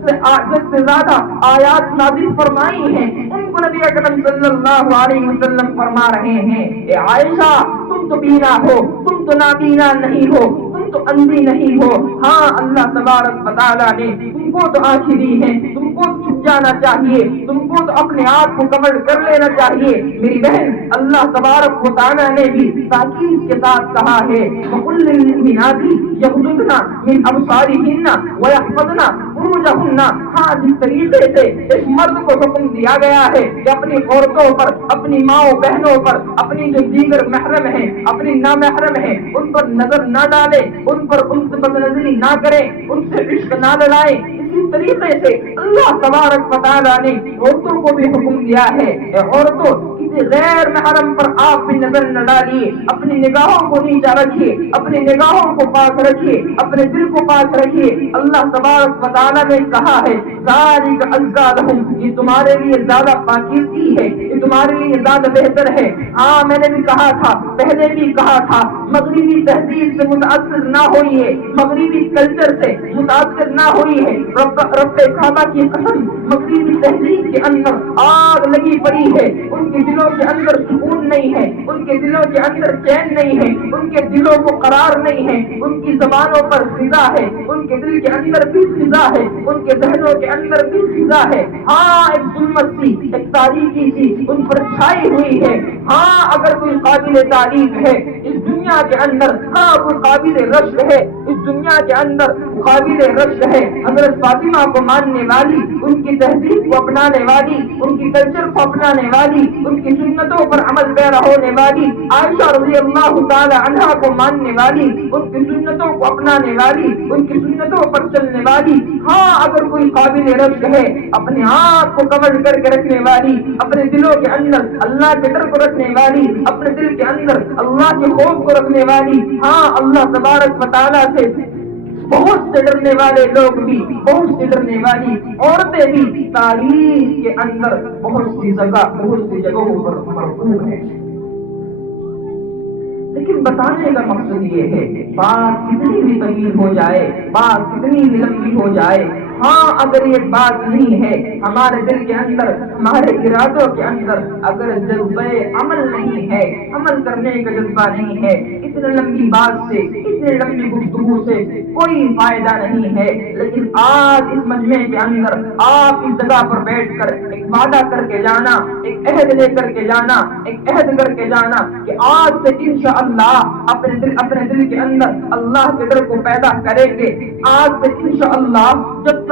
سے زیادہ آیات نازل فرمائی ہیں، ان کو نبی اکرم صلی اللہ علیہ وسلم فرما رہے ہیں، اے عائشہ تم تو بینا ہو، تم تو نابینا نہیں ہو، تم تو اندھی نہیں ہو، ہاں اللہ تبارک و تعالیٰ نے تم کو تو آنکھیں دی ہیں، تم کو چھپ جانا چاہیے، تم کو تو اپنے آپ کو کور کر لینا چاہیے۔ میری بہن اللہ تبارک و تعالیٰ نے بھی تاکید کے ساتھ کہا ہے، وَقُلْ لِلْمُؤْمِنَاتِ يَغْضُضْنَ مِنْ أَبْصَارِهِنَّ وَيَحْفَظْنَ فُرُوجَهُنَّ، ہاں جس طریقے سے ایک مرد کو حکم دیا گیا ہے کہ اپنی عورتوں پر، اپنی ماؤں بہنوں پر، اپنی جو دیگر محرم ہیں، اپنی نامحرم ہیں، ان پر نظر نہ ڈالے، ان پر ان سے بد نظری نہ کرے، ان سے عشق نہ لڑائے، اسی طریقے سے اللہ تبارک و تعالیٰ نے عورتوں کو بھی حکم دیا ہے، اے عورتوں کسی غیر محرم پر آپ بھی نظر نہ ڈالیے، اپنی نگاہوں کو نیچا رکھیے، اپنی نگاہوں کو پاک رکھیے، اپنے دل کو پاک رکھیے۔ اللہ تبارک و تعالیٰ نے کہا ہے ذالک ازکی لہم، یہ تمہارے لیے زیادہ پاکیزگی ہے، یہ تمہارے لیے زیادہ بہتر ہے۔ ہاں میں نے بھی کہا تھا، پہلے بھی کہا تھا، مغربی تہذیب سے متاثر نہ ہوئی ہے، مغربی کلچر سے متاثر نہ ہوئی ہے، رب کعبہ کی قسم مغربی تہذیب کے اندر آگ لگی پڑی ہے، ان کے دلوں کے اندر سکون نہیں ہے، ان کے دلوں کے اندر چین نہیں ہے، ان کے دلوں کو قرار نہیں ہے، ان کی زبانوں پر خزا ہے، ان کے دل کے اندر بھی خزا ہے، ان کے ذہنوں کے اندر بھی خزا ہے۔ ہاں ایک ظلمت سی، ایک تاریکی سی ان پر چھائی ہوئی ہے۔ ہاں اگر کوئی قابل تعریف ہے اس دنیا کے اندر، ہاں کوئی قابل رشک ہے اس دنیا کے اندر، قابل رشک ہے حضرت فاطمہ کو ماننے والی، ان کی تہذیب کو اپنانے والی، ان کی کلچر کو اپنانے والی، ان کی سنتوں پر عمل پیرا ہونے والی عائشہ رضی اللہ تعالی عنہا کو ماننے والی، ان کی سنتوں کو اپنانے والی، ان کی سنتوں پر چلنے والی۔ ہاں اگر کوئی قابل رشک ہے اپنے آپ کو کور کر کے رکھنے والی، اپنے دلوں کے اندر اللہ کے ڈر کو رکھنے والی، اپنے دل کے اندر اللہ کے خوف کو رکھنے والی، ہاں اللہ تبارک و تعالیٰ سے بہت سے ڈرنے والے لوگ بھی، بہت سی ڈرنے والی عورتیں بھی تاریخ کے اندر بہت سی جگہوں پر مرفوع ہیں۔ لیکن بتانے کا مقصد یہ ہے، بات کتنی بھی طویل ہو جائے، بات کتنی بھی لمبی ہو جائے، ہاں اگر یہ بات نہیں ہے ہمارے دل کے اندر، ہمارے ارادوں کے اندر، اگر جذبہ عمل نہیں ہے، عمل کرنے کا جذبہ نہیں ہے، اتنے لمبی بات سے، اتنے لمبی گفتگو سے کوئی فائدہ نہیں ہے۔ لیکن آج اس مجمع کے اندر آپ اس جگہ پر بیٹھ کر ایک وعدہ کر کے جانا، ایک عہد لے کر کے جانا، ایک عہد کر کے جانا کہ آج سے انشاءاللہ اپنے دل کے اندر اللہ کے ڈر کو پیدا کریں گے۔ آج سے انشاءاللہ جب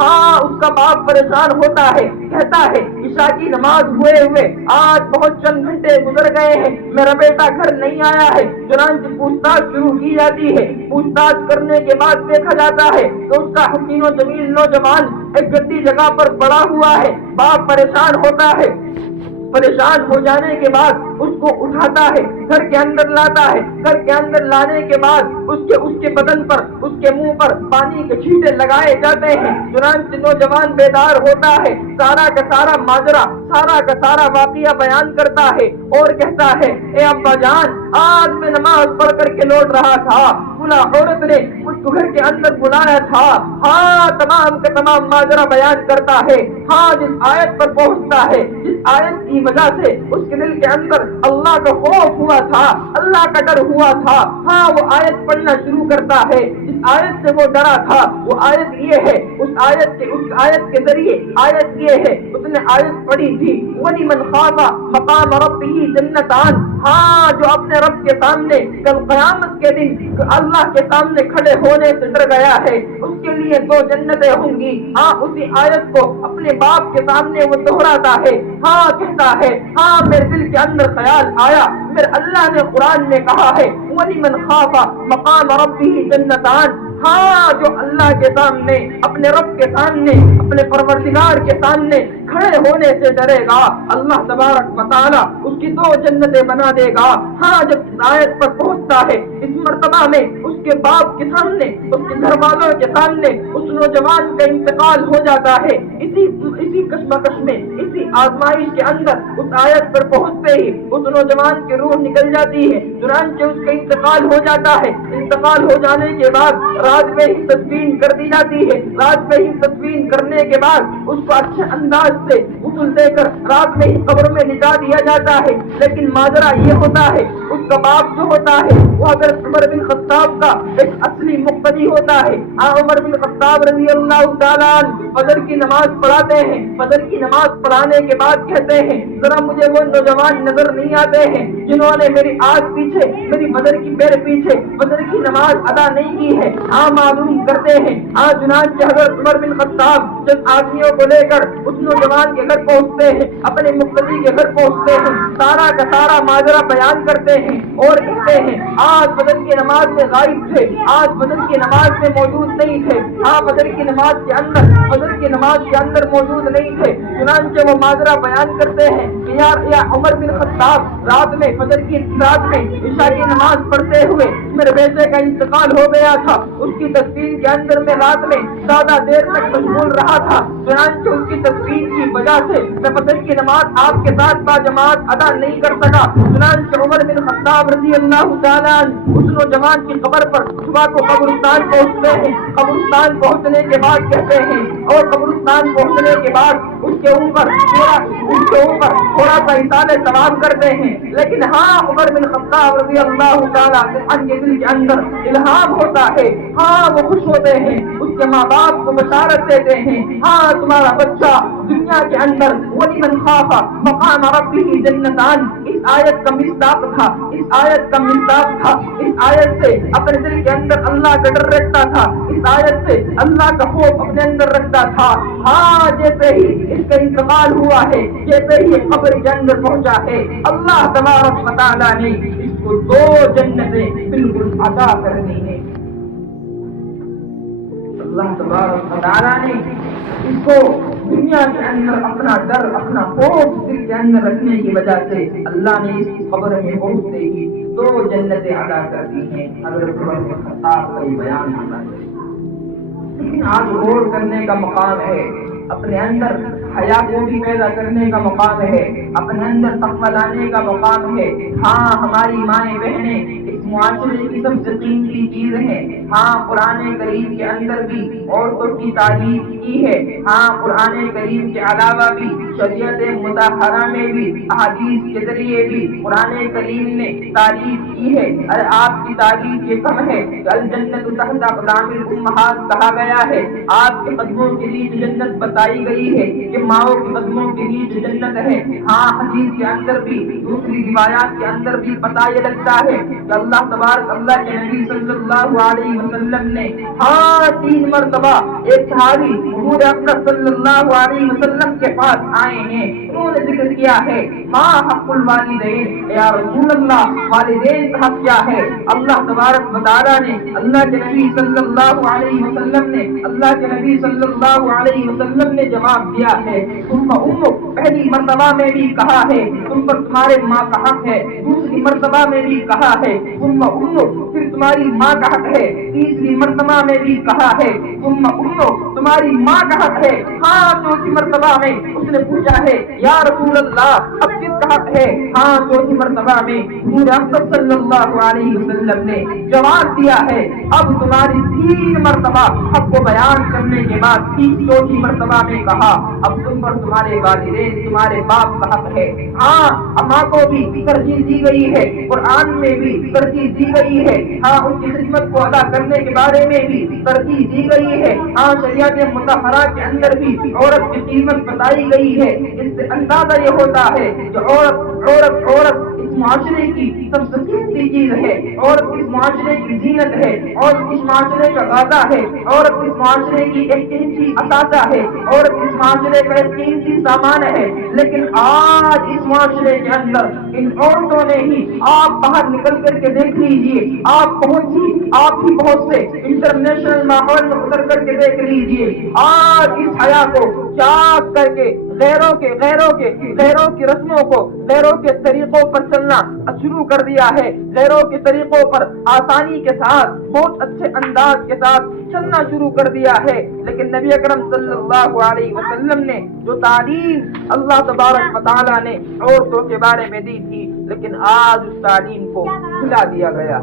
ہاں اس کا باپ پریشان ہوتا ہے، کہتا ہے عشاء کی نماز ہوئے ہوئے آج بہت چند گھنٹے گزر گئے ہیں، میرا بیٹا گھر نہیں آیا ہے۔ چنانچہ پوچھتاچھ شروع کی جاتی ہے، پوچھتاچھ کرنے کے بعد دیکھا جاتا ہے تو اس کا حسین و جمیل نوجوان ایک گندی جگہ پر پڑا ہوا ہے۔ باپ پریشان ہوتا ہے، پریشان ہو جانے کے بعد اس کو اٹھاتا ہے، گھر کے اندر لاتا ہے، گھر کے اندر لانے کے بعد اس کے بدن پر، اس کے منہ پر پانی کے چھینٹے لگائے جاتے ہیں۔ چنانچہ نوجوان بیدار ہوتا ہے، سارا کا سارا ماجرا، سارا کا سارا واقعہ بیان کرتا ہے اور کہتا ہے اے ابا جان، آج میں نماز پڑھ کر کے لوٹ رہا تھا، فلاں عورت نے مجھ کو گھر کے اندر بلایا تھا۔ ہاں تمام کا تمام ماجرا بیان کرتا ہے۔ ہاں جس آیت پر پہنچتا ہے، جس آیت کی وجہ سے اس کے دل کے اندر اللہ کا خوف ہوا تھا، اللہ کا ڈر ہوا تھا، ہاں وہ آیت پڑھنا شروع کرتا ہے۔ جس آیت سے وہ ڈرا تھا وہ آیت یہ ہے، اس آیت کے ذریعے آیت یہ ہے، اس نے آیت پڑھی تھی وَلِمَنْ خَافَ مَقَامَ رَبِّهِ جَنَّتَانِ، ہاں جو اپنے رب کے سامنے کل قیامت کے دن اللہ کے سامنے کھڑے ہونے سے ڈر گیا ہے، اس کے لیے 2 جنتیں ہوں گی۔ ہاں اسی آیت کو اپنے باپ کے سامنے وہ دہراتا ہے، ہاں کہتا ہے ہاں میرے دل کے اندر خیال آیا، میرے اللہ نے قرآن میں کہا ہے وَلِمَنْ خَافَ مَقَامَ رَبِّهِ جَنَّتَانِ، ہاں جو اللہ کے سامنے، اپنے رب کے سامنے، اپنے پروردگار کے سامنے کھڑے ہونے سے ڈرے گا، اللہ تبارک و تعالیٰ اس کی 2 جنتیں بنا دے گا۔ ہاں جب اس آیت پر پہنچتا ہے، اس مرتبہ میں اس کے باپ کے سامنے، اس کے گھر والوں کے سامنے اس نوجوان کا انتقال ہو جاتا ہے۔ اسی کشمکش میں، اسی آزمائش کے اندر اس آیت پر پہنچتے ہی اس نوجوان کی روح نکل جاتی ہے، چنانچہ اس کا انتقال ہو جاتا ہے۔ انتقال ہو جانے کے بعد رات میں ہی تدفین کر دی جاتی ہے۔ رات میں ہی تدفین کرنے کے بعد اس کو اچھے انداز سے غسل دے کر رات میں ہی قبر میں لٹا دیا جاتا ہے۔ لیکن ماجرا یہ ہوتا ہے، اس کا باپ جو ہوتا ہے وہ حضرت عمر بن خطاب کا ایک اصلی مقتدی ہوتا ہے۔ عمر بن خطاب رضی اللہ تعالیٰ عنہ فجر کی نماز پڑھاتے ہیں، فجر کی نماز پڑھانے کے بعد کہتے ہیں ذرا مجھے وہ نوجوان نظر نہیں آتے ہیں جنہوں نے میری آج پیچھے، میری فجر کی پیر پیچھے فجر کی نماز ادا نہیں کی ہے، معلوم کرتے ہیں۔ چنانچہ حضرت عمر بن خطاب جب آدمیوں کو لے کر اس نوجوان کے گھر پہنچتے ہیں، اپنے مقتدی کے گھر پہنچتے ہیں، سارا کا سارا ماجرا بیان کرتے ہیں اور کہتے ہیں آج فجر کی نماز میں غائب تھے، آج فجر کی نماز میں موجود نہیں تھے، فجر کی نماز کے اندر، فجر کی نماز کے اندر موجود نہیں تھے۔ چنانچہ وہ ماجرا بیان کرتے ہیں کہ یا عمر بن خطاب رات میں، فجر کی رات میں عشاء کی نماز پڑھتے ہوئے میرے بیٹے کا انتقال ہو گیا تھا، اس کی تدفین کے اندر میں رات میں زیادہ دیر تک مشغول رہا تھا، چنانچہ اس کی تدفین کی وجہ سے میں فجر کی نماز آپ کے ساتھ باجماعت ادا نہیں کر سکا۔ چنانچہ عمر بن خطاب رضی اللہ تعالیٰ اس نوجوان کی قبر پر صبح کو قبرستان پہنچتے ہیں۔ قبرستان پہنچنے کے بعد کہتے ہیں اور قبرستان پہنچنے کے بعد اس کے اوپر تھوڑا سا احسان ثواب کرتے ہیں۔ لیکن ہاں عمر بن خطاب رضی اللہ تعالیٰ عنہ کے دل کے اندر الہام ہوتا ہے، ہاں وہ خوش ہوتے ہیں، اس کے ماں باپ کو بشارت دیتے ہیں ہاں تمہارا بچہ دنیا کے اندر وَلِمَنْ خَافَ مَقَامَ رَبِّهِ جَنَّتَانِ، اس آیت کا مصداق تھا، اس آیت کا مصداق تھا۔ اس آیت سے اپنے دل کے اندر اللہ کا ڈر رکھتا تھا، اس آیت سے اللہ کا خوف اپنے اندر رکھتا تھا۔ ہاں جیسے ہی اس کا انتقال ہوا ہے، جیسے ہی قبر کے اندر پہنچا ہے، اللہ تبارک و تعالیٰ نے اس کو 2 جنتیں بالکل عطا کرنی ہے۔ اللہ تبارک و تعالیٰ نے اس کو دنیا کے اندر اپنا ڈر، اپنا خوف دل کے اندر رکھنے کی وجہ سے اللہ نے اس قبر میں پہنچتے ہی 2 جنتیں عطا کر دی ہیں۔ حضرت عمر بن خطاب کا یہ بیان ہوتا ہے۔ لیکن آج غور کرنے کا مقام ہے، اپنے اندر حیا کو بھی پیدا کرنے کا مقام ہے، اپنے اندر تقویٰ لانے کا مقام ہے۔ ہاں ہماری مائیں بہنیں معاشرے کی سب سے قیمتی چیز ہے۔ ہاں قرآن کریم کے اندر بھی عورتوں کی تعریف کی ہے، ہاں قرآن کریم کے علاوہ بھی شریعت مطہرہ میں بھی احادیث کے ذریعے بھی قرآن کریم نے تعریف کی ہے۔ ارے آپ کی تعریف یہ کم ہے کہ الجنت تحت اقدام الامہات کہا گیا ہے، آپ کے قدموں کے لیے جنت بتائی گئی ہے کہ ماؤں کے قدموں کے نیچے جنت ہے. ہاں حدیث کے اندر بھی دوسری روایات کے اندر بھی پتہ یہ لگتا ہے کہ اللہ تبارک اللہ کے نبی صلی اللہ علیہ وسلم نے 3 مرتبہ ایک صحابی حضور اکرم صلی اللہ علیہ وسلم کے پاس آئے ہیں. انہوں نے ذکر کیا ہے ما حق الوالدین، یا رسول اللہ والدین کا حق کیا ہے؟ اللہ تبارک و تعالیٰ نے اللہ کے نبی صلی اللہ علیہ وسلم نے اللہ کے نبی صلی اللہ علیہ وسلم نے جواب دیا ہے ثم امک، پہلی مرتبہ میں بھی کہا ہے تم پر تمہارے ماں کا حق ہے، دوسری مرتبہ میں بھی کہا ہے ثم امک، پھر تمہاری ماں کا حق ہے، تیسری مرتبہ میں بھی کہا ہے ثم امک، تمہاری ماں کا حق ہے. ہاں چوتھی مرتبہ میں اس نے پوچھا ہے یا رسول اللہ اب کس کا حق ہے؟ ہاں چوتھی مرتبہ میں حضور اکرم صلی اللہ علیہ وسلم نے جواب دیا ہے اب تمہاری 3 مرتبہ حق کو بیان کرنے کے بعد چوتھی مرتبہ میں کہا اب تم پر تمہارے والدین تمہارے باپ کا حق ہے. ہاں ماں کو بھی ترجیح دی گئی ہے، قرآن میں بھی ترجیح دی گئی ہے. ہاں ان کی خدمت کو ادا کرنے کے بارے میں بھی ترجیح دی گئی ہے. ہاں شریعت مطہرہ کے اندر بھی عورت کی قیمت بتائی گئی ہے. اس سے اندازہ یہ ہوتا ہے کہ عورت اس معاشرے کی سب سے قیمتی چیز ہے، عورت اس معاشرے کی زینت ہے، عورت اس معاشرے کا غازہ ہے، عورت اس معاشرے کی ایک قیمتی اثاثہ ہے، عورت اس معاشرے کا ایک قیمتی سامان ہے. لیکن آج اس معاشرے کے اندر ان عورتوں نے ہی، آپ باہر نکل کر کے دیکھ لیجئے، آپ بھی بہت سے انٹرنیشنل ماحول میں اتر کر کے دیکھ لیجئے، آج اس حیا کو چاک کر کے غیروں کی رسموں کو، غیروں کے طریقوں پر چلنا شروع کر دیا ہے، غیروں کے طریقوں پر آسانی کے ساتھ بہت اچھے انداز کے ساتھ چلنا شروع کر دیا ہے. لیکن نبی اکرم صلی اللہ علیہ وسلم نے جو تعلیم اللہ تبارک و تعالیٰ نے عورتوں کے بارے میں دی تھی، لیکن آج اس تعلیم کو بھلا دیا گیا.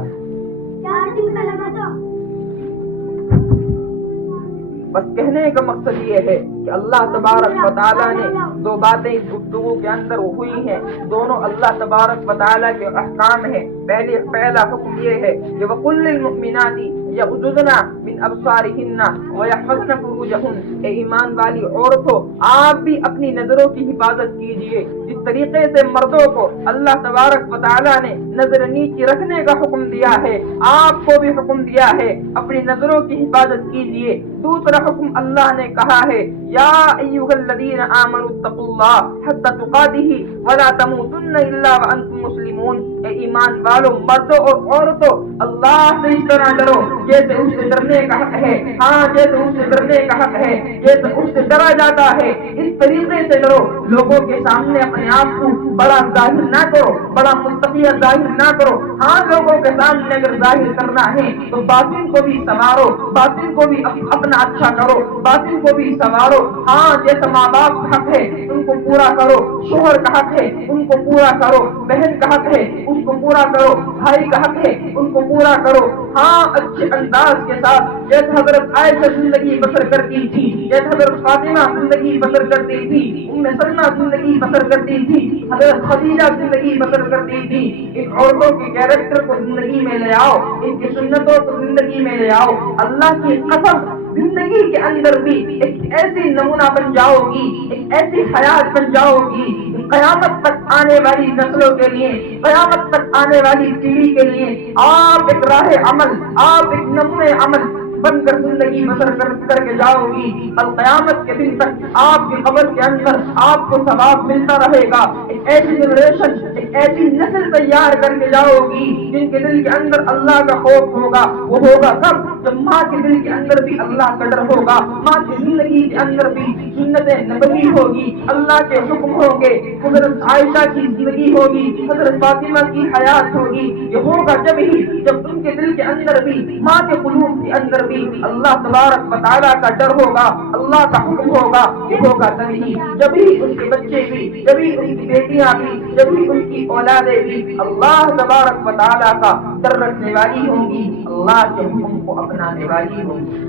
بس کہنے کا مقصد یہ ہے کہ اللہ تبارک و تعالیٰ نے 2 باتیں اس گفتگو کے اندر ہوئی ہیں، دونوں اللہ تبارک و تعالیٰ کے احکام ہیں. پہلا حکم یہ ہے کہ وَقُلْ لِلْمُؤْمِنَاتِ يَغْضُضْنَ مِنْ أَبْصَارِهِنَّ وَيَحْفَظْنَ فُرُوجَهُنَّ، اے ایمان والی عورتوں آپ بھی اپنی نظروں کی حفاظت کیجیے. جس طریقے سے مردوں کو اللہ تبارک و تعالیٰ نے نظر نیچی رکھنے کا حکم دیا ہے، آپ کو بھی حکم دیا ہے اپنی نظروں کی حفاظت کیجیے. دوسرا حکم اللہ نے کہا ہے یا ایھا الذین آمنوا اتقوا اللہ حق تقاتہ ولا تموتن الا وانتم مسلمون، اے ایمان والو مردوں اور عورتوں اللہ سے اس طرح ڈرو جیسے اس سے ڈرنے کا حق ہے. ہاں جیسے اس سے ڈرنے کا حق ہے، جیسے اس سے ڈرا جاتا ہے اس طریقے سے ڈرو. لوگوں کے سامنے اپنے آپ کو بڑا ظاہر نہ کرو، بڑا متقی ظاہر نہ کرو. ہاں لوگوں کے سامنے اگر ظاہر کرنا ہے تو باطن کو بھی سنوارو، باطن کو بھی اپنا اچھا کرو، باطن کو بھی سنوارو. ہاں جیسا ماں باپ کا حق ہے ان کو پورا کرو، شوہر کا حق ہے ان کو پورا کرو، بہن کا حق ہے ان کو پورا کرو، بھائی کا حق ہے ان کو پورا کرو. ہاں اچھے انداز کے ساتھ جیسے حضرت عائشہ زندگی بسر کرتی تھی، جیسے حضرت فاطمہ زندگی بسر کرتی تھی، ام سلمہ زندگی بسر کرتی تھی، حضرت خدیجہ زندگی بسر کرتی تھی. ان عورتوں کے کیریکٹر کو زندگی میں لے آؤ، ان کی سنتوں کو زندگی میں لے آؤ. اللہ کی قسم زندگی کے اندر بھی ایک ایسی نمونہ بن جاؤ گی، ایک ایسی حیات بن جاؤ گی قیامت تک آنے والی نسلوں کے لیے، قیامت تک آنے والی پیڑھی کے لیے آپ ایک راہ عمل، آپ ایک نمونہ عمل بن کر زندگی بسر کر کے جاؤ گی. قیامت کے دن تک آپ کی قبر کے اندر آپ کو ثواب ملتا رہے گا. ایک ایسی جنریشن، ایک ایسی نسل تیار کر کے جاؤ گی جن کے دل کے اندر اللہ کا خوف ہوگا. وہ ہوگا کب؟ جب ماں کے دل کے اندر بھی اللہ کا ڈر ہوگا، ماں کی زندگی کے اندر بھی سنت نبوی ہوگی، اللہ کے حکم ہوں گے، حضرت عائشہ کی زندگی ہوگی، حضرت فاطمہ کی حیات ہوگی. یہ ہوگا جب ان کے دل کے اندر بھی، ماں کے قلوب کے اندر بھی اللہ تبارک و تعالیٰ کا ڈر ہوگا، اللہ کا حکم ہوگا. یہ ہوگا تبھی جبھی ان کے بچے بھی، جبھی ان کی بیٹیاں بھی، جبھی ان کی اولادیں بھی اللہ تبارک و تعالیٰ کا ڈر رکھنے والی ہوں گی، اللہ کے حکم کو اپنانے والی ہوں گی.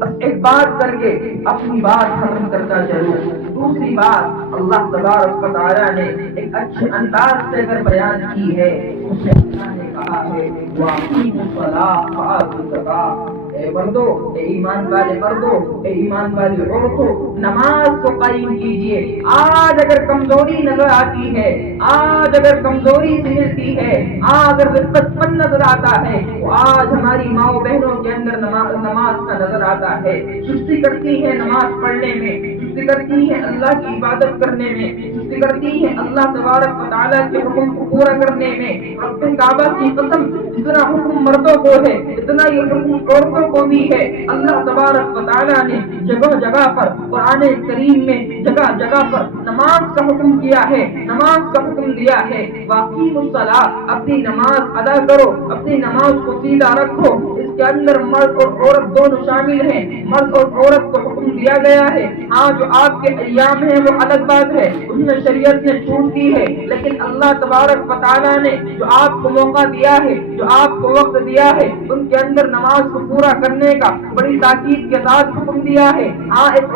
بس ایک بات کر کے اپنی بات ختم کرتا چلوں. دوسری بات اللہ تبارک و تعالیٰ نے ایک اچھے انداز سے اگر بیان کی ہے، اسے اللہ نے کہا ہے وَأَقِیمُوا الصَّلَاةَ وَآتُوا الزَّکَاةَ، اے مردو، اے ایمان والے مردو، اے ایمان والی عورتوں، نماز کو قائم کیجیے۔ آج اگر کمزوری نظر آتی ہے، آج اگر کمزوری سے ملتی ہے، آج اگر بچپن نظر آتا ہے، تو آج ہماری ماؤں بہنوں کے اندر نماز کا نظر آتا ہے، سستی کرتی ہے نماز پڑھنے میں، سستی کرتی ہے اللہ کی عبادت کرنے میں، سستی کرتی ہے اللہ تبارک و تعالیٰ کے حکم کو پورا کرنے میں۔ رب کعبہ کی قسم، جتنا حکم مردوں کو ہے اتنا یہ حکم عورتوں کو بھی ہے۔ اللہ تبارک و تعالیٰ نے جگہ جگہ پر قرآن کریم میں جگہ جگہ پر نماز کا حکم کیا ہے، نماز کا حکم دیا ہے۔ واقعی الصلاۃ، اپنی نماز ادا کرو، اپنی نماز کو سیدھا رکھو۔ اس کے اندر مرد اور عورت دونوں شامل ہیں، مرد اور عورت کو حکم دیا گیا ہے۔ ہاں جو آپ کے ایام ہیں وہ الگ بات ہے، اس میں شریعت نے چھوٹ دی ہے، لیکن اللہ تبارک و تعالیٰ نے جو آپ کو موقع دیا ہے، جو آپ کو وقت دیا ہے، ان کے اندر نماز کو پورا کرنے کا بڑی تاکید کے ساتھ حکم دیا ہے۔ ہاں ایک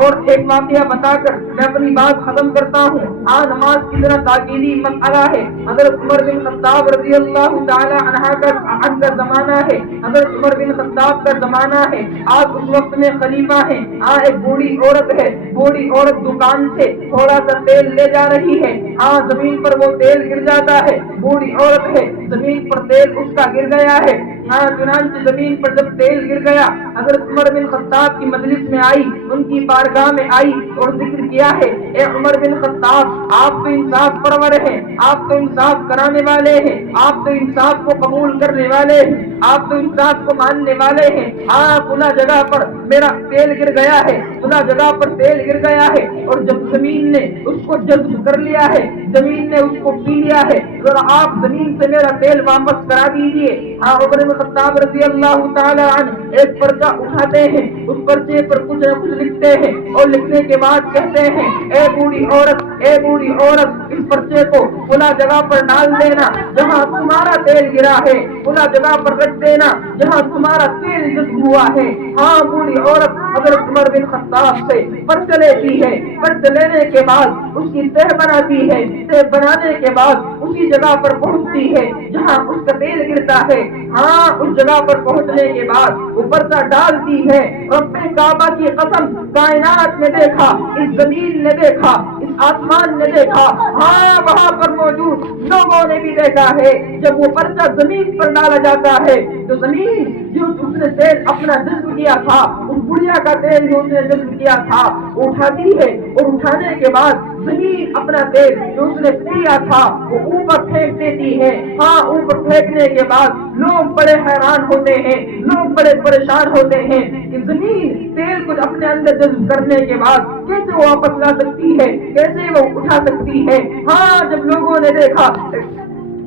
واقعہ بتا کر میں اپنی بات ختم کرتا ہوں۔ ہاں نماز کی طرح تاکیدی مسئلہ ہے۔ حضرت عمر بن خطاب رضی اللہ تعالی عنہ کا زمانہ ہے، حضرت عمر بن خطاب کا زمانہ ہے۔ آپ اس وقت میں خلیفہ ہیں۔ ہاں ایک بوڑھی عورت ہے، بوڑھی عورت دکان سے تھوڑا سا تیل لے جا رہی ہے۔ ہاں زمین پر وہ تیل گر جاتا ہے، بوڑھی عورت ہے، زمین پر تیل اس کا گر گیا ہے۔ ہاں چنانچہ زمین پر جب تیل گر گیا، حضرت عمر بن خطاب کی مجلس میں آئی، ان کی بارگاہ میں آئی اور ذکر کیا ہے، اے عمر بن خطاب، آپ تو انصاف پرور ہیں، آپ تو انصاف کرانے والے ہیں، آپ تو انصاف کو قبول کرنے والے ہیں، آپ تو انصاف کو ماننے والے ہیں۔ ہاں فلاں جگہ پر میرا تیل گر گیا ہے، فلاں جگہ پر تیل گر گیا ہے، اور جب زمین نے اس کو جذب کر لیا ہے، زمین نے اس کو پی لیا ہے، ذرا آپ زمین سے میرا تیل واپس کرا دیجیے۔ ہاں عمر بن خطاب رضی اللہ تعالی عنہ ایک پرچہ اٹھاتے ہیں، اس پرچے پر کچھ نہ کچھ لکھتے ہیں، اور لکھنے کے بعد کہتے ہیں، اے بوڑھی عورت، اے بوڑھی عورت، اس پرچے کو فلاں جگہ پر ڈال دینا جہاں تمہارا تیل گرا ہے، فلاں جگہ پر رکھ دینا جہاں تمہارا تیل جذب ہوا ہے۔ ہاں بوڑھی عورت حضرت عمر بن خطاب سے پرچہ لیتی ہے، پرچہ لینے کے بعد اس کی تہ بناتی ہے، تہ بنانے کے بعد اسی جگہ پر پہنچتی ہے جہاں اس کا تیل گرتا ہے۔ ہاں اس جگہ پر پہنچنے کے بعد وہ پرچہ ڈالتی ہے۔ رب کعبہ کی قسم، کائنات نے دیکھا، اس زمین نے دیکھا، اس آسمان نے دیکھا، ہاں وہاں پر موجود لوگوں نے بھی دیکھا ہے، جب وہ پرچہ زمین پر ڈالا جاتا ہے تو زمین جو اس نے تیل اپنا جذب کیا تھا، اس بڑھیا کا تیل جو اس نے جذب کیا تھا وہ اٹھاتی ہے، اور اٹھانے کے بعد زمین اپنا تیل جو اس نے پیا تھا وہ اوپر پھینک دیتی ہے۔ ہاں اوپر پھینکنے کے بعد لوگ بڑے حیران ہوتے ہیں، لوگ بڑے پریشان ہوتے ہیں کہ زمین تیل کو اپنے اندر جذب کرنے کے بعد کیسے وہ واپس لا سکتی ہے، کیسے وہ اٹھا سکتی ہے۔ ہاں جب لوگوں نے دیکھا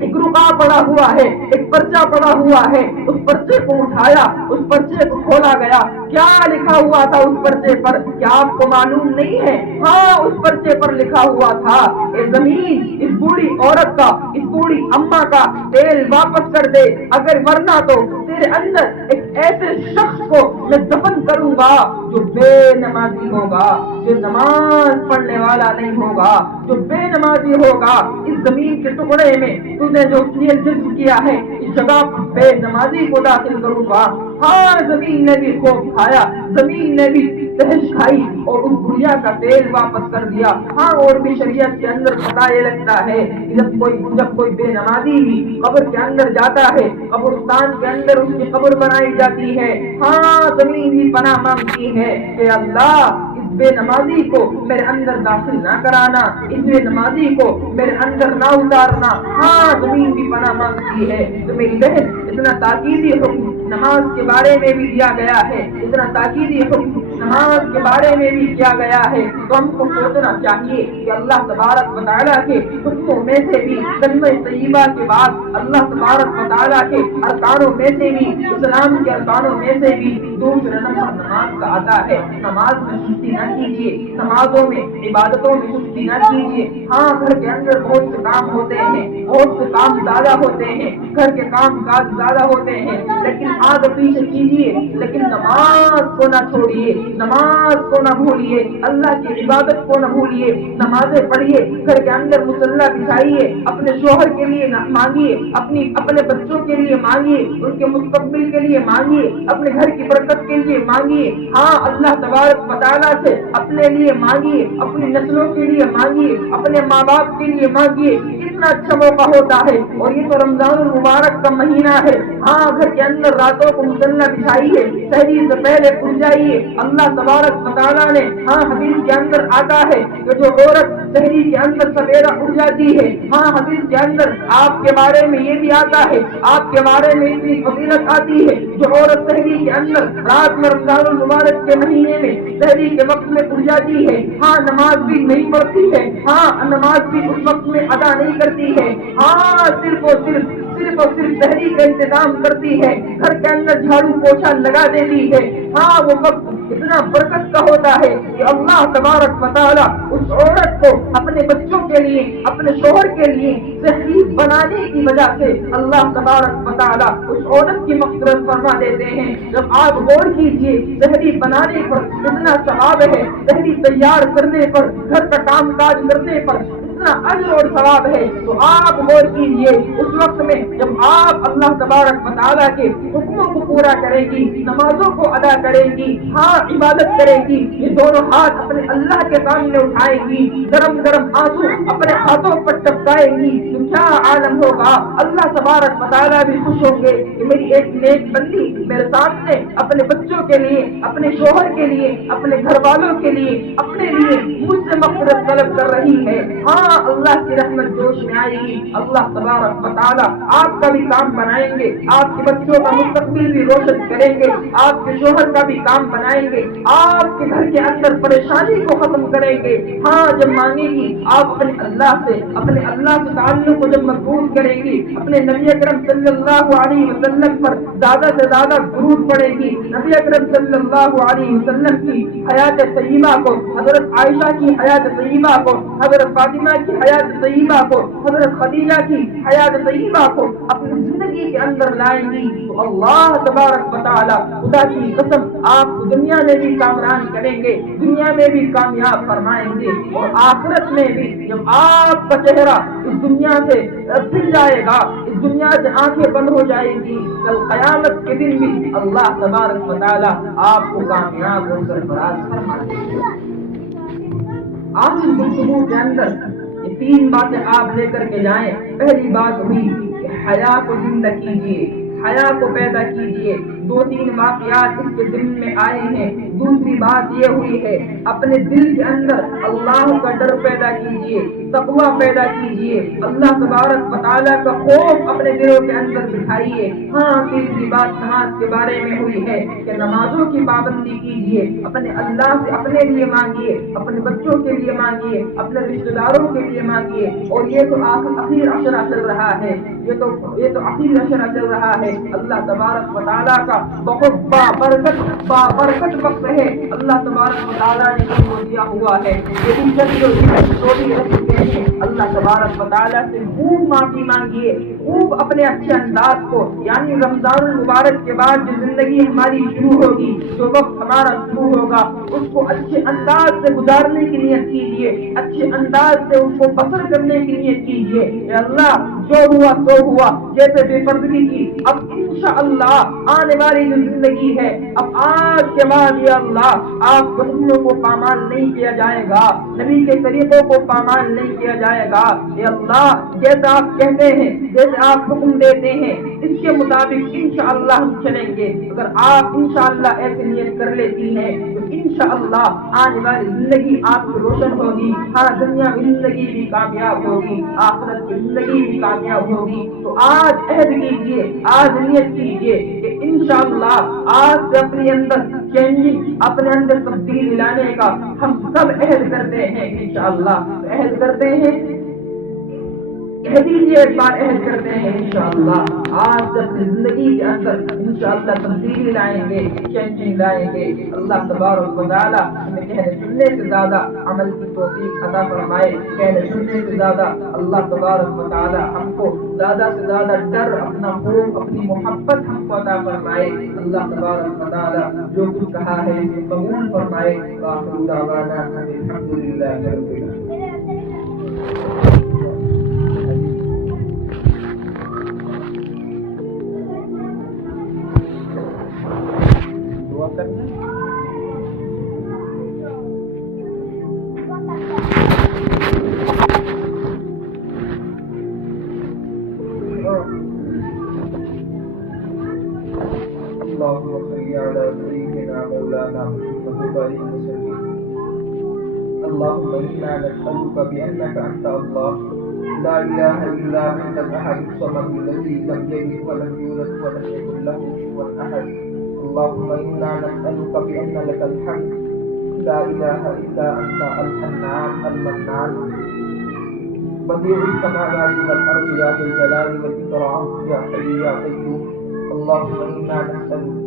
ایک رقعہ پڑا ہوا ہے، ایک پرچہ پڑا ہوا ہے، اس پرچے کو اٹھایا، اس پرچے کو کھولا گیا، کیا لکھا ہوا تھا اس پرچے پر؟ کیا آپ کو معلوم نہیں ہے؟ ہاں اس پرچے پر لکھا ہوا تھا، اے زمین اس بوڑھی عورت کا، اس بوڑھی اماں کا تیل واپس کر دے، اگر ورنہ تو تیرے اندر ایک ایسے شخص کو میں دفن کروں گا جو بے نمازی ہوگا، جو نماز پڑھنے والا نہیں ہوگا، جو بے نمازی ہوگا۔ اس زمین کے ٹکڑے میں تو نے جو تیل جذب کیا ہے اس جگہ بے نمازی کو داخل کروں گا۔ ہاں زمین نے بھی خوف کھایا، زمین نے بھی تہش کھائی اور اس بڑھیا کا تیل واپس کر دیا۔ ہاں اور بھی شریعت کے اندر پتہ یہ لگتا ہے کہ جب کوئی بے نمازی بھی قبر کے اندر جاتا ہے، قبرستان کے اندر اس کی قبر بنائی جاتی ہے، ہاں زمین بھی پناہ مانگتی ہے کہ اللہ بے نمازی کو میرے اندر داخل نہ کرانا، اس بے نمازی کو میرے اندر نہ اتارنا۔ ہاں زمین بھی پناہ مانگتی ہے۔ تو میری بہن اتنا تاکیدی حکم نماز کے بارے میں بھی دیا گیا ہے، اتنا تاکیدی حکم نماز کے بارے میں بھی کیا گیا ہے، تو ہم کو سوچنا چاہیے کہ اللہ تبارک و تعالیٰ کے حکموں میں سے بھی کلمہ طیبہ کے بعد اللہ تبارک و تعالیٰ کے ارکانوں میں سے بھی، اسلام کے ارکانوں میں سے بھی دوسرا نمبر نماز کا آتا ہے۔ نماز میں سستی نہ کیجیے، نمازوں میں عبادتوں میں سستی نہ کیجیے۔ ہاں گھر کے اندر بہت سے کام ہوتے ہیں، بہت سے کام زیادہ ہوتے ہیں، گھر کے کام کاج زیادہ ہوتے ہیں، لیکن آگے پیچھے کیجیے، لیکن نماز کو نہ چھوڑیے، نماز کو نہ بھولیے، اللہ کی عبادت کو نہ بھولیے، نمازیں پڑھیے، گھر کے اندر مصلی بچھائیے، اپنے شوہر کے لیے مانگیے، اپنے بچوں کے لیے مانگیے، ان کے مستقبل کے لیے مانگیے، اپنے گھر کی برکت کے لیے مانگیے، ہاں اللہ تبارک و تعالیٰ سے اپنے لیے مانگیے، اپنی نسلوں کے لیے مانگیے، اپنے ماں باپ کے لیے مانگیے، کتنا اچھا موقع ہوتا ہے۔ اور یہ تو رمضان المبارک کا مہینہ ہے، ہاں گھر کے اندر راتوں کو مصلی بچھائیے، سحری سے پہلے اٹھ جائیے۔ اللہ تبارک و تعالیٰ نے ہاں حدیث کے اندر آتا ہے کہ جو عورت سحری کے اندر سویرا اٹھ جاتی ہے، ہاں حدیث کے اندر آپ کے بارے میں یہ بھی آتا ہے، آپ کے بارے میں اتنی فضیلت آتی ہے، جو عورت سحری کے اندر رات میں رمضان المبارک کے مہینے میں سحری کے وقت میں اٹھ جاتی ہے، ہاں نماز بھی نہیں پڑھتی ہے، ہاں نماز بھی اس وقت میں ادا نہیں کرتی ہے، ہاں صرف اور صرف سحری کا انتظام کرتی ہے، گھر کے اندر جھاڑو پوچھا لگا دیتی ہے، ہاں وہ وقت اتنا برکت کا ہوتا ہے کہ اللہ تبارک و تعالیٰ اس عورت کو اپنے بچوں کے لیے، اپنے شوہر کے لیے سحری بنانے کی وجہ سے اللہ تبارک و تعالیٰ اس عورت کی مغفرت فرما دیتے ہیں۔ جب آپ غور کیجئے سحری بنانے پر کتنا ثواب ہے، سحری تیار کرنے پر، گھر کا کام کاج کرنے پر اجر اور ثواب ہے، تو آپ غور کیجئے اس وقت میں جب آپ اللہ تبارک و تعالیٰ کے حکموں کو پورا کریں گی، نمازوں کو ادا کریں گی، ہاں عبادت کریں گی، یہ دونوں ہاتھ اپنے اللہ کے سامنے اٹھائیں گی، گرم گرم آنسو اپنے ہاتھوں پر ٹپکائیں گی، تو کیا عالم ہوگا۔ اللہ تبارک و تعالیٰ بھی خوش ہوں گے کہ میری ایک نیک بندی میرے سامنے اپنے بچوں کے لیے، اپنے شوہر کے لیے، اپنے گھر والوں کے لیے، اپنے لیے مجھ سے مغفرت طلب کر رہی ہے، ہاں اللہ کی رحمت جوش میں آئے گی۔ اللہ تبارک و تعالیٰ آپ کا بھی کام بنائیں گے، آپ کے بچوں کا مستقبل بھی روشن کریں گے، آپ کے شوہر کا بھی کام بنائیں گے، آپ کے گھر کے اندر پریشانی کو ختم کریں گے۔ ہاں جب مانگے گی آپ اپنے اللہ سے تعلق کو جب مضبوط کریں گی، اپنے نبی اکرم صلی اللہ علیہ وسلم پر زیادہ سے زیادہ درود پڑھیں گی، نبی اکرم صلی اللہ علیہ وسلم کی حیات طیبہ کو، حضرت عائشہ کی حیات طیبہ کو، حضرت فاطمہ کی حیات طیبہ کو، حضرت خدیجہ کی حیات طیبہ کو اپنی زندگی کے اندر لائیں گی، تو اللہ تبارک و تعالیٰ خدا کی قسم آپ کو دنیا میں بھی کامران کریں گے، دنیا میں بھی کامیاب فرمائیں گے، اور آخرت میں بھی جب آپ کا چہرہ اس دنیا سے پھر جائے گا، اس دنیا سے آنکھیں بند ہو جائے گی، کل قیامت کے دن بھی اللہ تبارک و تعالیٰ آپ کو کامیاب اور سرفراز فرمائیں گے۔ آج اس گفتگو کے اندر یہ تین باتیں آپ لے کر کے جائیں۔ پہلی بات ہوئی کہ حیا کو زندہ کیجیے، حیا کو پیدا کیجیے، دو تین واقعات اس کے ذمن میں آئے ہیں۔ دوسری بات یہ ہوئی ہے اپنے دل کے اندر اللہ کا ڈر پیدا کیجیے، تقویٰ پیدا کیجیے، اللہ تبارک و تعالیٰ کا خوف اپنے دلوں کے اندر بٹھائیے۔ ہاں تیسری بات نماز کے بارے میں ہوئی ہے کہ نمازوں کی پابندی کیجیے، اپنے اللہ سے اپنے لیے مانگیے، اپنے بچوں کے لیے مانگیے، اپنے رشتہ داروں کے لیے مانگیے۔ اور یہ تو آخر عشرہ چل رہا ہے، یہ تو آخر عشرہ چل رہا ہے۔ اللہ تبارک و تعالیٰ کا بہت بابرکت وقت ہے، اللہ تبارک و تعالیٰ نے ہم کو دیا ہوا ہے، اللہ تبارک و تعالیٰ سے خوب معافی مانگیے، خوب اپنے اچھے انداز کو، یعنی رمضان المبارک کے بعد جو زندگی ہماری شروع ہوگی، جو وقت ہمارا شروع ہوگا، اس کو اچھے انداز سے گزارنے کی نیت کیجیے، اچھے انداز سے اس کو بسر کرنے کی نیت کیجیے۔ اے اللہ جو ہوا سو ہوا، جیسے بے پردگی کی، اب انشاءاللہ آنے والی جو زندگی ہے، اب آج کے بعد یا اللہ آپ کے حکموں کو پامال نہیں کیا جائے گا، نبی کے طریقوں کو پامال نہیں کیا جائے گا۔ یا اللہ جیسا آپ کہتے ہیں، جیسے آپ حکم دیتے ہیں، اس کے مطابق انشاءاللہ ہم چلیں گے۔ اگر آپ انشاءاللہ ایسی نیت کر لیتی ہیں تو انشاءاللہ آنے والی زندگی آپ کی روشن ہوگی، ہاں دنیا کی زندگی بھی کامیاب ہوگی، آخرت کی زندگی بھی کامیاب ہوگی۔ تو آج عہد کیجیے، آج نیت کیجیے کہ انشاءاللہ آج سے اپنے اندر چینجنگ، اپنے اندر تبدیلی لانے کا ہم سب عہد کرتے ہیں۔ انشاءاللہ عہد کرتے ہیں کہہ دیجیے ایک بار عہد کرتے ہیں انشاءاللہ آپ اپنی زندگی کے اندر انشاءاللہ تبدیلی لائیں گے، چینجنگ لائیں گے۔ اللہ تبارک و تعالیٰ ہمیں کہنے سننے سے زیادہ عمل کی توفیق عطا فرمائے، کہنے سننے سے زیادہ اللہ تبارک و تعالیٰ ہم کو زیادہ سے زیادہ ڈر، اپنا خوف، اپنی محبت ہم کو عطا فرمائے۔ اللہ تبارک و تعالیٰ جو کچھ کہا ہے اسے قبول فرمائے۔ وآخر دعوانا الحمدللہ رب العالمین۔ دعا کرنا اللهم صل على سيدنا مولانا محمد وسلم۔ اللهم إنا نسألك بأنك أنت الله لا إله إلا أنت الأحد الصمد الذي لم يلد ولم يولد ولم يكن له كفوا أحد۔ اللهم إنا نسألك بأن لك الحمد لا إله إلا أنت الحنان المنان بديع السماوات والأرض يا ذا الجلال والإكرام يا حي يا قيوم۔ اللهم إنا نسألك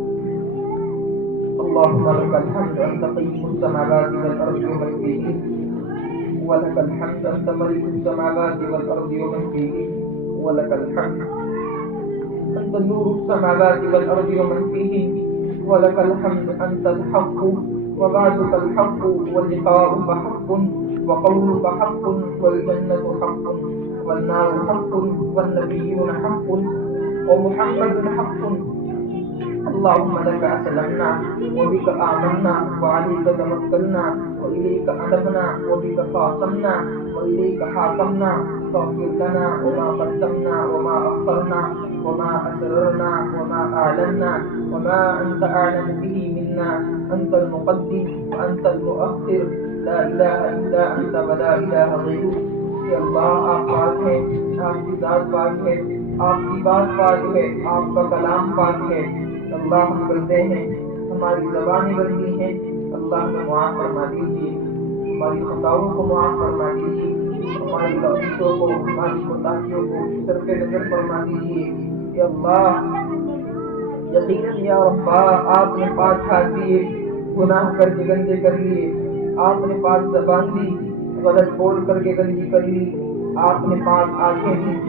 اللهم لك الحمد أنت قيم السماوات والأرض ومن فيهن، ولك الحمد أنت ملك السماوات والأرض ومن فيهن، ولك الحمد أنت نور السماوات والأرض ومن فيهن، ولك الحمد أنت الحق ووعدك الحق ولقاؤك حق وقولك حق والجنة حق والنار حق والنبيون حق ومحمد حق۔ اللهم لك أسلمنا وبك آمنا وعليك توكلنا وإليك أنبنا وبك خاصمنا وإليك حاكمنا فاغفر لنا وما قدمنا وما أخرنا وما أسررنا وما أعلنا وما أنت أعلم به منا، أنت المقدم وأنت المؤخر، لا إله إلا أنت ولا إله غيرك۔ کہ اللہ آپ پاک ہیں، آپ کی ذات پاک ہے، آپ کی بات پاک ہے، آپ کا کلام پاک ہے۔ اللہ ہم کرتے ہیں، ہماری زبانیں بندی ہیں، اللہ ہمیں معاف فرما دیجیے، ہماری خطاؤں کو معاف فرما دیجیے، ہماری غلطیوں کو، ہماری کوتاہیوں کو صرف نظر فرما دیجیے۔ کہ اللہ یقیناً یا ربا آپ نے پاک ہاتھ دیے، گناہ کر کے گندے کر لیے، آپ نے پاک زبان دی، غلط بول کر کے گندی کر لی، آپ نے پاک آنکھیں دی،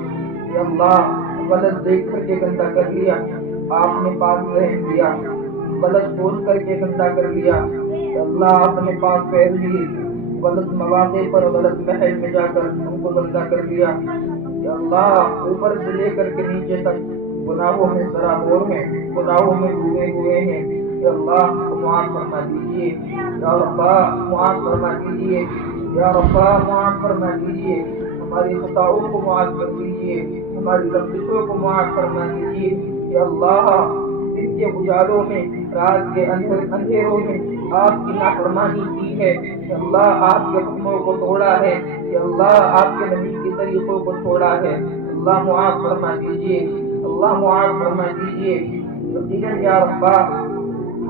یا اللہ غلط دیکھ کر کے گندا کر لیا، آپ نے پاک ذہن دیا، غلط بول کر کے گندا کر لیا، یا اللہ آپ نے پاک پیر دیے، غلط مواقع پر غلط محل میں جا کر ان کو گندا کر لیا، یا اللہ اوپر سے لے کر کے نیچے تک گناہوں میں سرابور ہیں، گناہوں میں ڈوبے ہوئے ہیں۔ یا اللہ معاف فرما دیجیے، یا ربا معاف فرما دیجیے، یا ربا معاف فرما دیجیے، ہماری خطاؤں کو معاف کر دیجیے، ہماری لفظوں کو معاف فرما دیجیے۔ یا اللہ دن کے اجالوں میں، رات کے اندھیروں میں آپ کی نافرمانی کی ہے، یا اللہ آپ کے حکموں کو توڑا ہے، یا اللہ آپ کے نبی کے طریقوں کو چھوڑا ہے، اللہ معاف فرما دیجیے، اللہ معاف فرما دیجیے۔ یقیناً یا ربا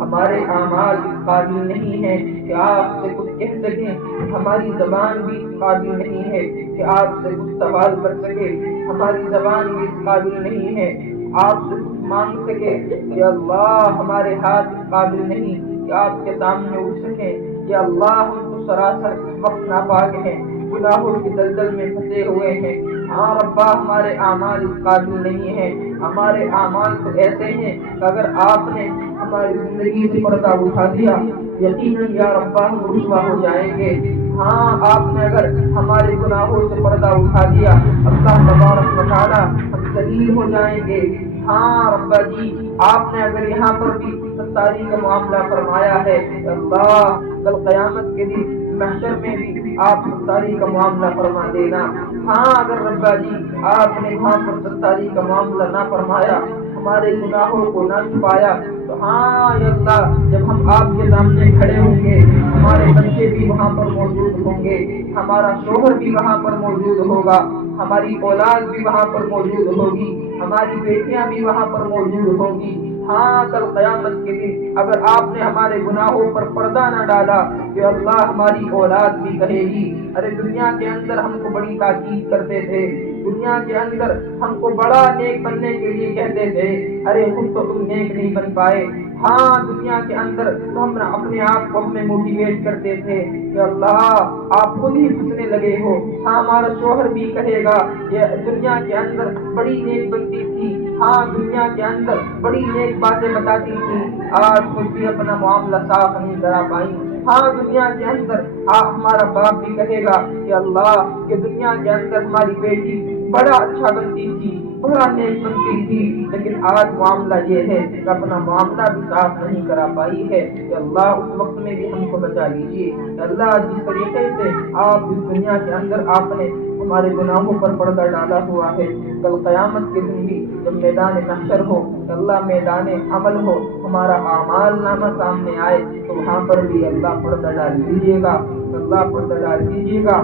ہمارے اعمال اس قابل نہیں ہیں کہ آپ سے کچھ کہہ سکیں، ہماری زبان بھی اس قابل نہیں ہے کہ آپ سے کچھ سوال کر سکے، ہماری زبان بھی اس قابل نہیں ہے آپ سے کچھ مانگ سکے، کہ اللہ ہمارے ہاتھ اس قابل نہیں کہ آپ کے سامنے اٹھ سکیں۔ کہ اللہ ہم تو سراسر اس وقت ناپاک ہیں، گناہوں کی دلدل میں پھنسے ہوئے ہیں۔ ہاں ربا ہمارے اعمال اس قابل نہیں ہیں، ہمارے اعمال تو ایسے ہیں کہ اگر آپ نے ہماری زندگی سے پردہ اٹھا دیا یقیناً یا ربا ہم رسوا ہو جائیں گے۔ ہاں آپ نے اگر ہمارے گناہوں سے پردہ اٹھا دیا اللہ تبارک و تعالی ہم ذلیل ہو جائیں گے۔ ہاں ربا جی آپ نے اگر یہاں پر بھی ستاری کا معاملہ فرمایا ہے اللہ کل قیامت کے دن محشر میں بھی آپ ستاری کا معاملہ فرما دینا۔ ہاں اگر ربا جی آپ نے وہاں پر ستاری کا معاملہ نہ فرمایا، ہمارے گناہوں کو نہ چھپایا، تو ہاں یا اللہ جب ہم آپ کے سامنے کھڑے ہوں گے ہمارے بچے بھی وہاں پر موجود ہوں گے، ہمارا شوہر بھی وہاں پر موجود ہوگا، ہماری اولاد بھی وہاں پر موجود ہوگی، ہماری بیٹیاں بھی وہاں پر موجود ہوں گی۔ ہاں کل قیامت کے دن اگر آپ نے ہمارے گناہوں پر پردہ نہ ڈالا کہ اللہ ہماری اولاد بھی کہے گی ارے دنیا کے اندر ہم کو بڑی تاکید کرتے تھے، دنیا کے اندر ہم کو بڑا نیک بننے کے لیے کہتے تھے، ارے خود تو تم نیک نہیں بن پائے۔ ہاں دنیا کے اندر تو ہم اپنے آپ کو ہمیں موٹیویٹ کرتے تھے کہ اللہ آپ خود ہی پھنسنے لگے ہو۔ ہاں ہمارا شوہر بھی کہے گا یہ دنیا کے اندر بڑی نیک بنتی تھی، ہاں دنیا کے اندر بڑی نیک باتیں بتاتی تھی، آج خود بھی اپنا معاملہ صاف نہیں کرا پائی۔ ہاں دنیا کے اندر ہمارا باپ بھی کہے گا کہ اللہ کہ دنیا کے اندر ہماری بیٹی بڑا اچھا بنتی تھی، بڑا نیک بنتی تھی، لیکن آج معاملہ یہ ہے کہ اپنا معاملہ بھی صاف نہیں کرا پائی ہے۔ کہ اللہ اس وقت میں بھی ہم کو بچا لیجیے۔ کہ اللہ جس طریقے سے آپ اس دنیا کے اندر آپ نے ہمارے گناہوں پر پردہ ڈالا ہوا ہے، کل قیامت کے دن بھی جب میدان محشر ہو، اللہ میدان عمل ہو، ہمارا اعمال نامہ سامنے آئے تو وہاں پر بھی اللہ پردہ ڈال دیجیے گا، اللہ پردہ ڈال دیجیے گا۔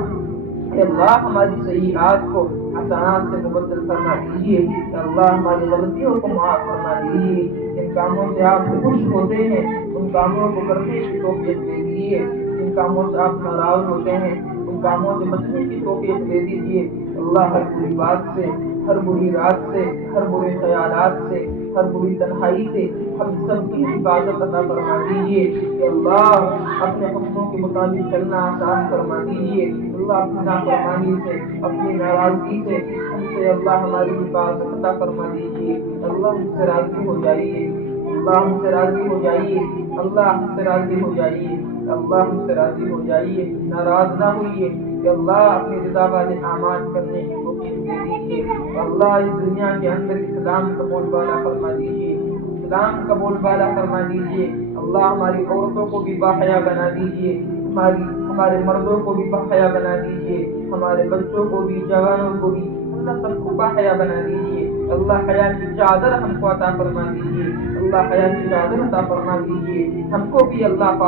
کہ اللہ ہماری سیئات کو حسنات سے مبدل فرما دیجیے، کہ اللہ ہماری غلطیوں کو معاف فرما دیجیے۔ جن کاموں سے آپ خوش ہوتے ہیں ان کاموں کو کرنے کی توفیق دے دیجیے، جن کاموں سے آپ ناراض ہوتے ہیں ان کاموں سے بچنے کی توفیق دے دیجیے۔ اللہ ہر بری بات سے، ہر بری رات سے، ہر برے خیالات سے، ہر بری تنہائی سے ہم سب کی حفاظت عطا فرما دیجیے۔ کہ اللہ اپنے حکموں کے مطابق چلنا آسان فرما دیجیے۔ اللہ اپنی نافرمانی سے، اپنی ناراضگی سے ہم سے اللہ ہماری حفاظت عطا فرما دیجیے۔ اللہ ہم سے راضی ہو جائیے، اللہ ہم سے راضی ہو جائیے، اللہ ہم سے راضی ہو جائیے، اللہ ہم سے راضی ہو جائیے، ناراض نہ ہوئیے۔ کہ اللہ اپنی رضا والے اعمال کرنے کی توفیق دے دیجیے۔ اللہ اس دنیا کے اندر اسلام کا بول بالا فرما دیجیے، اسلام کا بول بالا فرما دیجیے۔ اللہ ہماری عورتوں کو بھی باحیا بنا دیجیے، ہمارے مردوں کو بھی باحیا بنا دیجیے، ہمارے بچوں کو بھی، جوانوں کو بھی، اللہ سب کو باحیا بنا دیجیے۔ اللہ حیا کی چادر ہم کو عطا فرما دیجیے، اللہ حیا کی چادر عطا فرما دیجیے۔ ہم کو بھی اللہ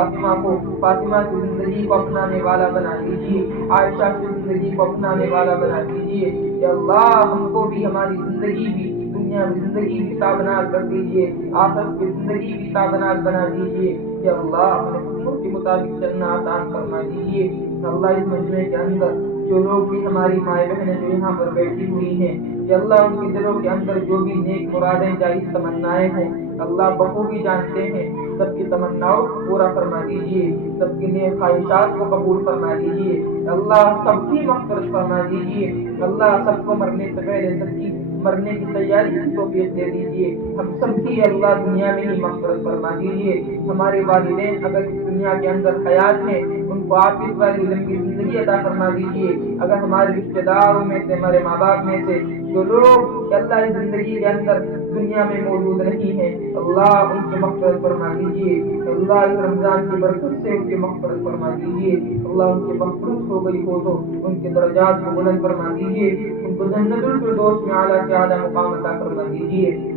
فاطمہ کی زندگی کو اپنانے والا بنا دیجیے، عائشہ کی زندگی کو اپنانے والا بنا دیجیے۔ کہ اللہ ہم کو بھی ہماری زندگی بھی، دنیا میں زندگی بھی تابناک کر دیجیے، آخرت کی زندگی بھی تابناک بنا دیجیے۔ کہ اللہ اپنے حکموں کے مطابق چلنا آسان فرما دیجیے۔ اللہ اس مجمع کے اندر جو لوگ بھی ہماری مائیں بہنیں جو یہاں پر بیٹھی ہوئی ہیں، کہ اللہ ان کے دلوں کے اندر جو بھی نیک مرادیں جائز تمنائیں ہیں اللہ بخوبی جانتے ہیں، سب کی تمناؤں کو پورا فرما دیجیے، سب کی نیک خواہشات کو قبول فرما دیجیے۔ اللہ سب کی مغفرت فرما دیجیے، اللہ سب کو مرنے سے پہلے سب کی مرنے کی تیاری کی توفیق دے دیجیے۔ ہم سب کی اللہ دنیا میں ہی مغفرت فرما دیجیے۔ ہمارے والدین اگر اس دنیا کے اندر حیات ہیں ان کو عافیت والی لمبی زندگی عطا فرما دیجیے۔ اگر ہمارے رشتہ داروں میں سے، ہمارے ماں باپ میں سے جو لوگ اللہ کی زندگی کے اندر دنیا میں موجود نہیں ہیں اللہ ان کی مغفرت فرما دیجیے، اللہ اس رمضان کی برکت سے ان کی مغفرت فرما دیجیے۔ اللہ ان کی مغفرت ہو گئی ہو تو ان کے درجات کو بلند فرما دیجیے، ان کو جنت الفردوس میں اعلیٰ سے اعلیٰ مقام عطا فرما دیجیے۔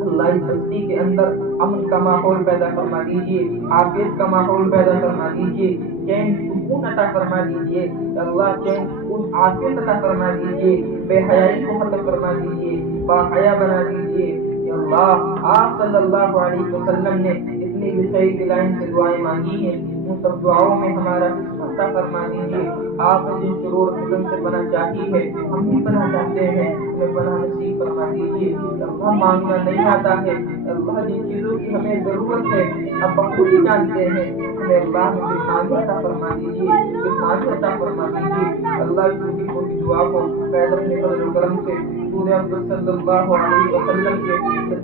اللہ اس بستی کے اندر امن کا ماحول پیدا فرما دیجیے، عافیت کا ماحول پیدا فرما دیجیے، چین سکون عطا فرما دیجیے۔ اللہ چین سکون عافیت عطا فرما دیجیے، بے حیائی کو ختم فرما دیجیے، باحیا بنا دیجیے۔ کہ اللہ آپ صلی اللہ علیہ وسلم نے اتنی بھی صحیح لائن سے دعائیں مانگی ہیں ان سب دعاؤں میں ہمارا عطا فرما دیجیے۔ آپ نے جن شرور فتن سے پناہ چاہی ہے ہم بھی پناہ چاہتے ہیں، ہمیں پناہ نصیب فرما دیجیے۔ اللہ مانگنا نہیں آتا ہے، اللہ جن چیزوں کی ہمیں ضرورت ہے اب بخود ہی جانتے ہیں، ہمیں اللہ میں بھگمانی عطا فرما دیجیے، بھگمانی عطا فرما دیجیے۔ اللہ کی چھوٹی دعا کو پیدا اپنے فضل و کرم سے سورہ عبد صلی اللہ علیہ وسلم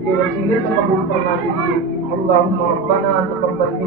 کے وسیلے سے قبول فرما دیجیے۔ اللہم ربنا تقبل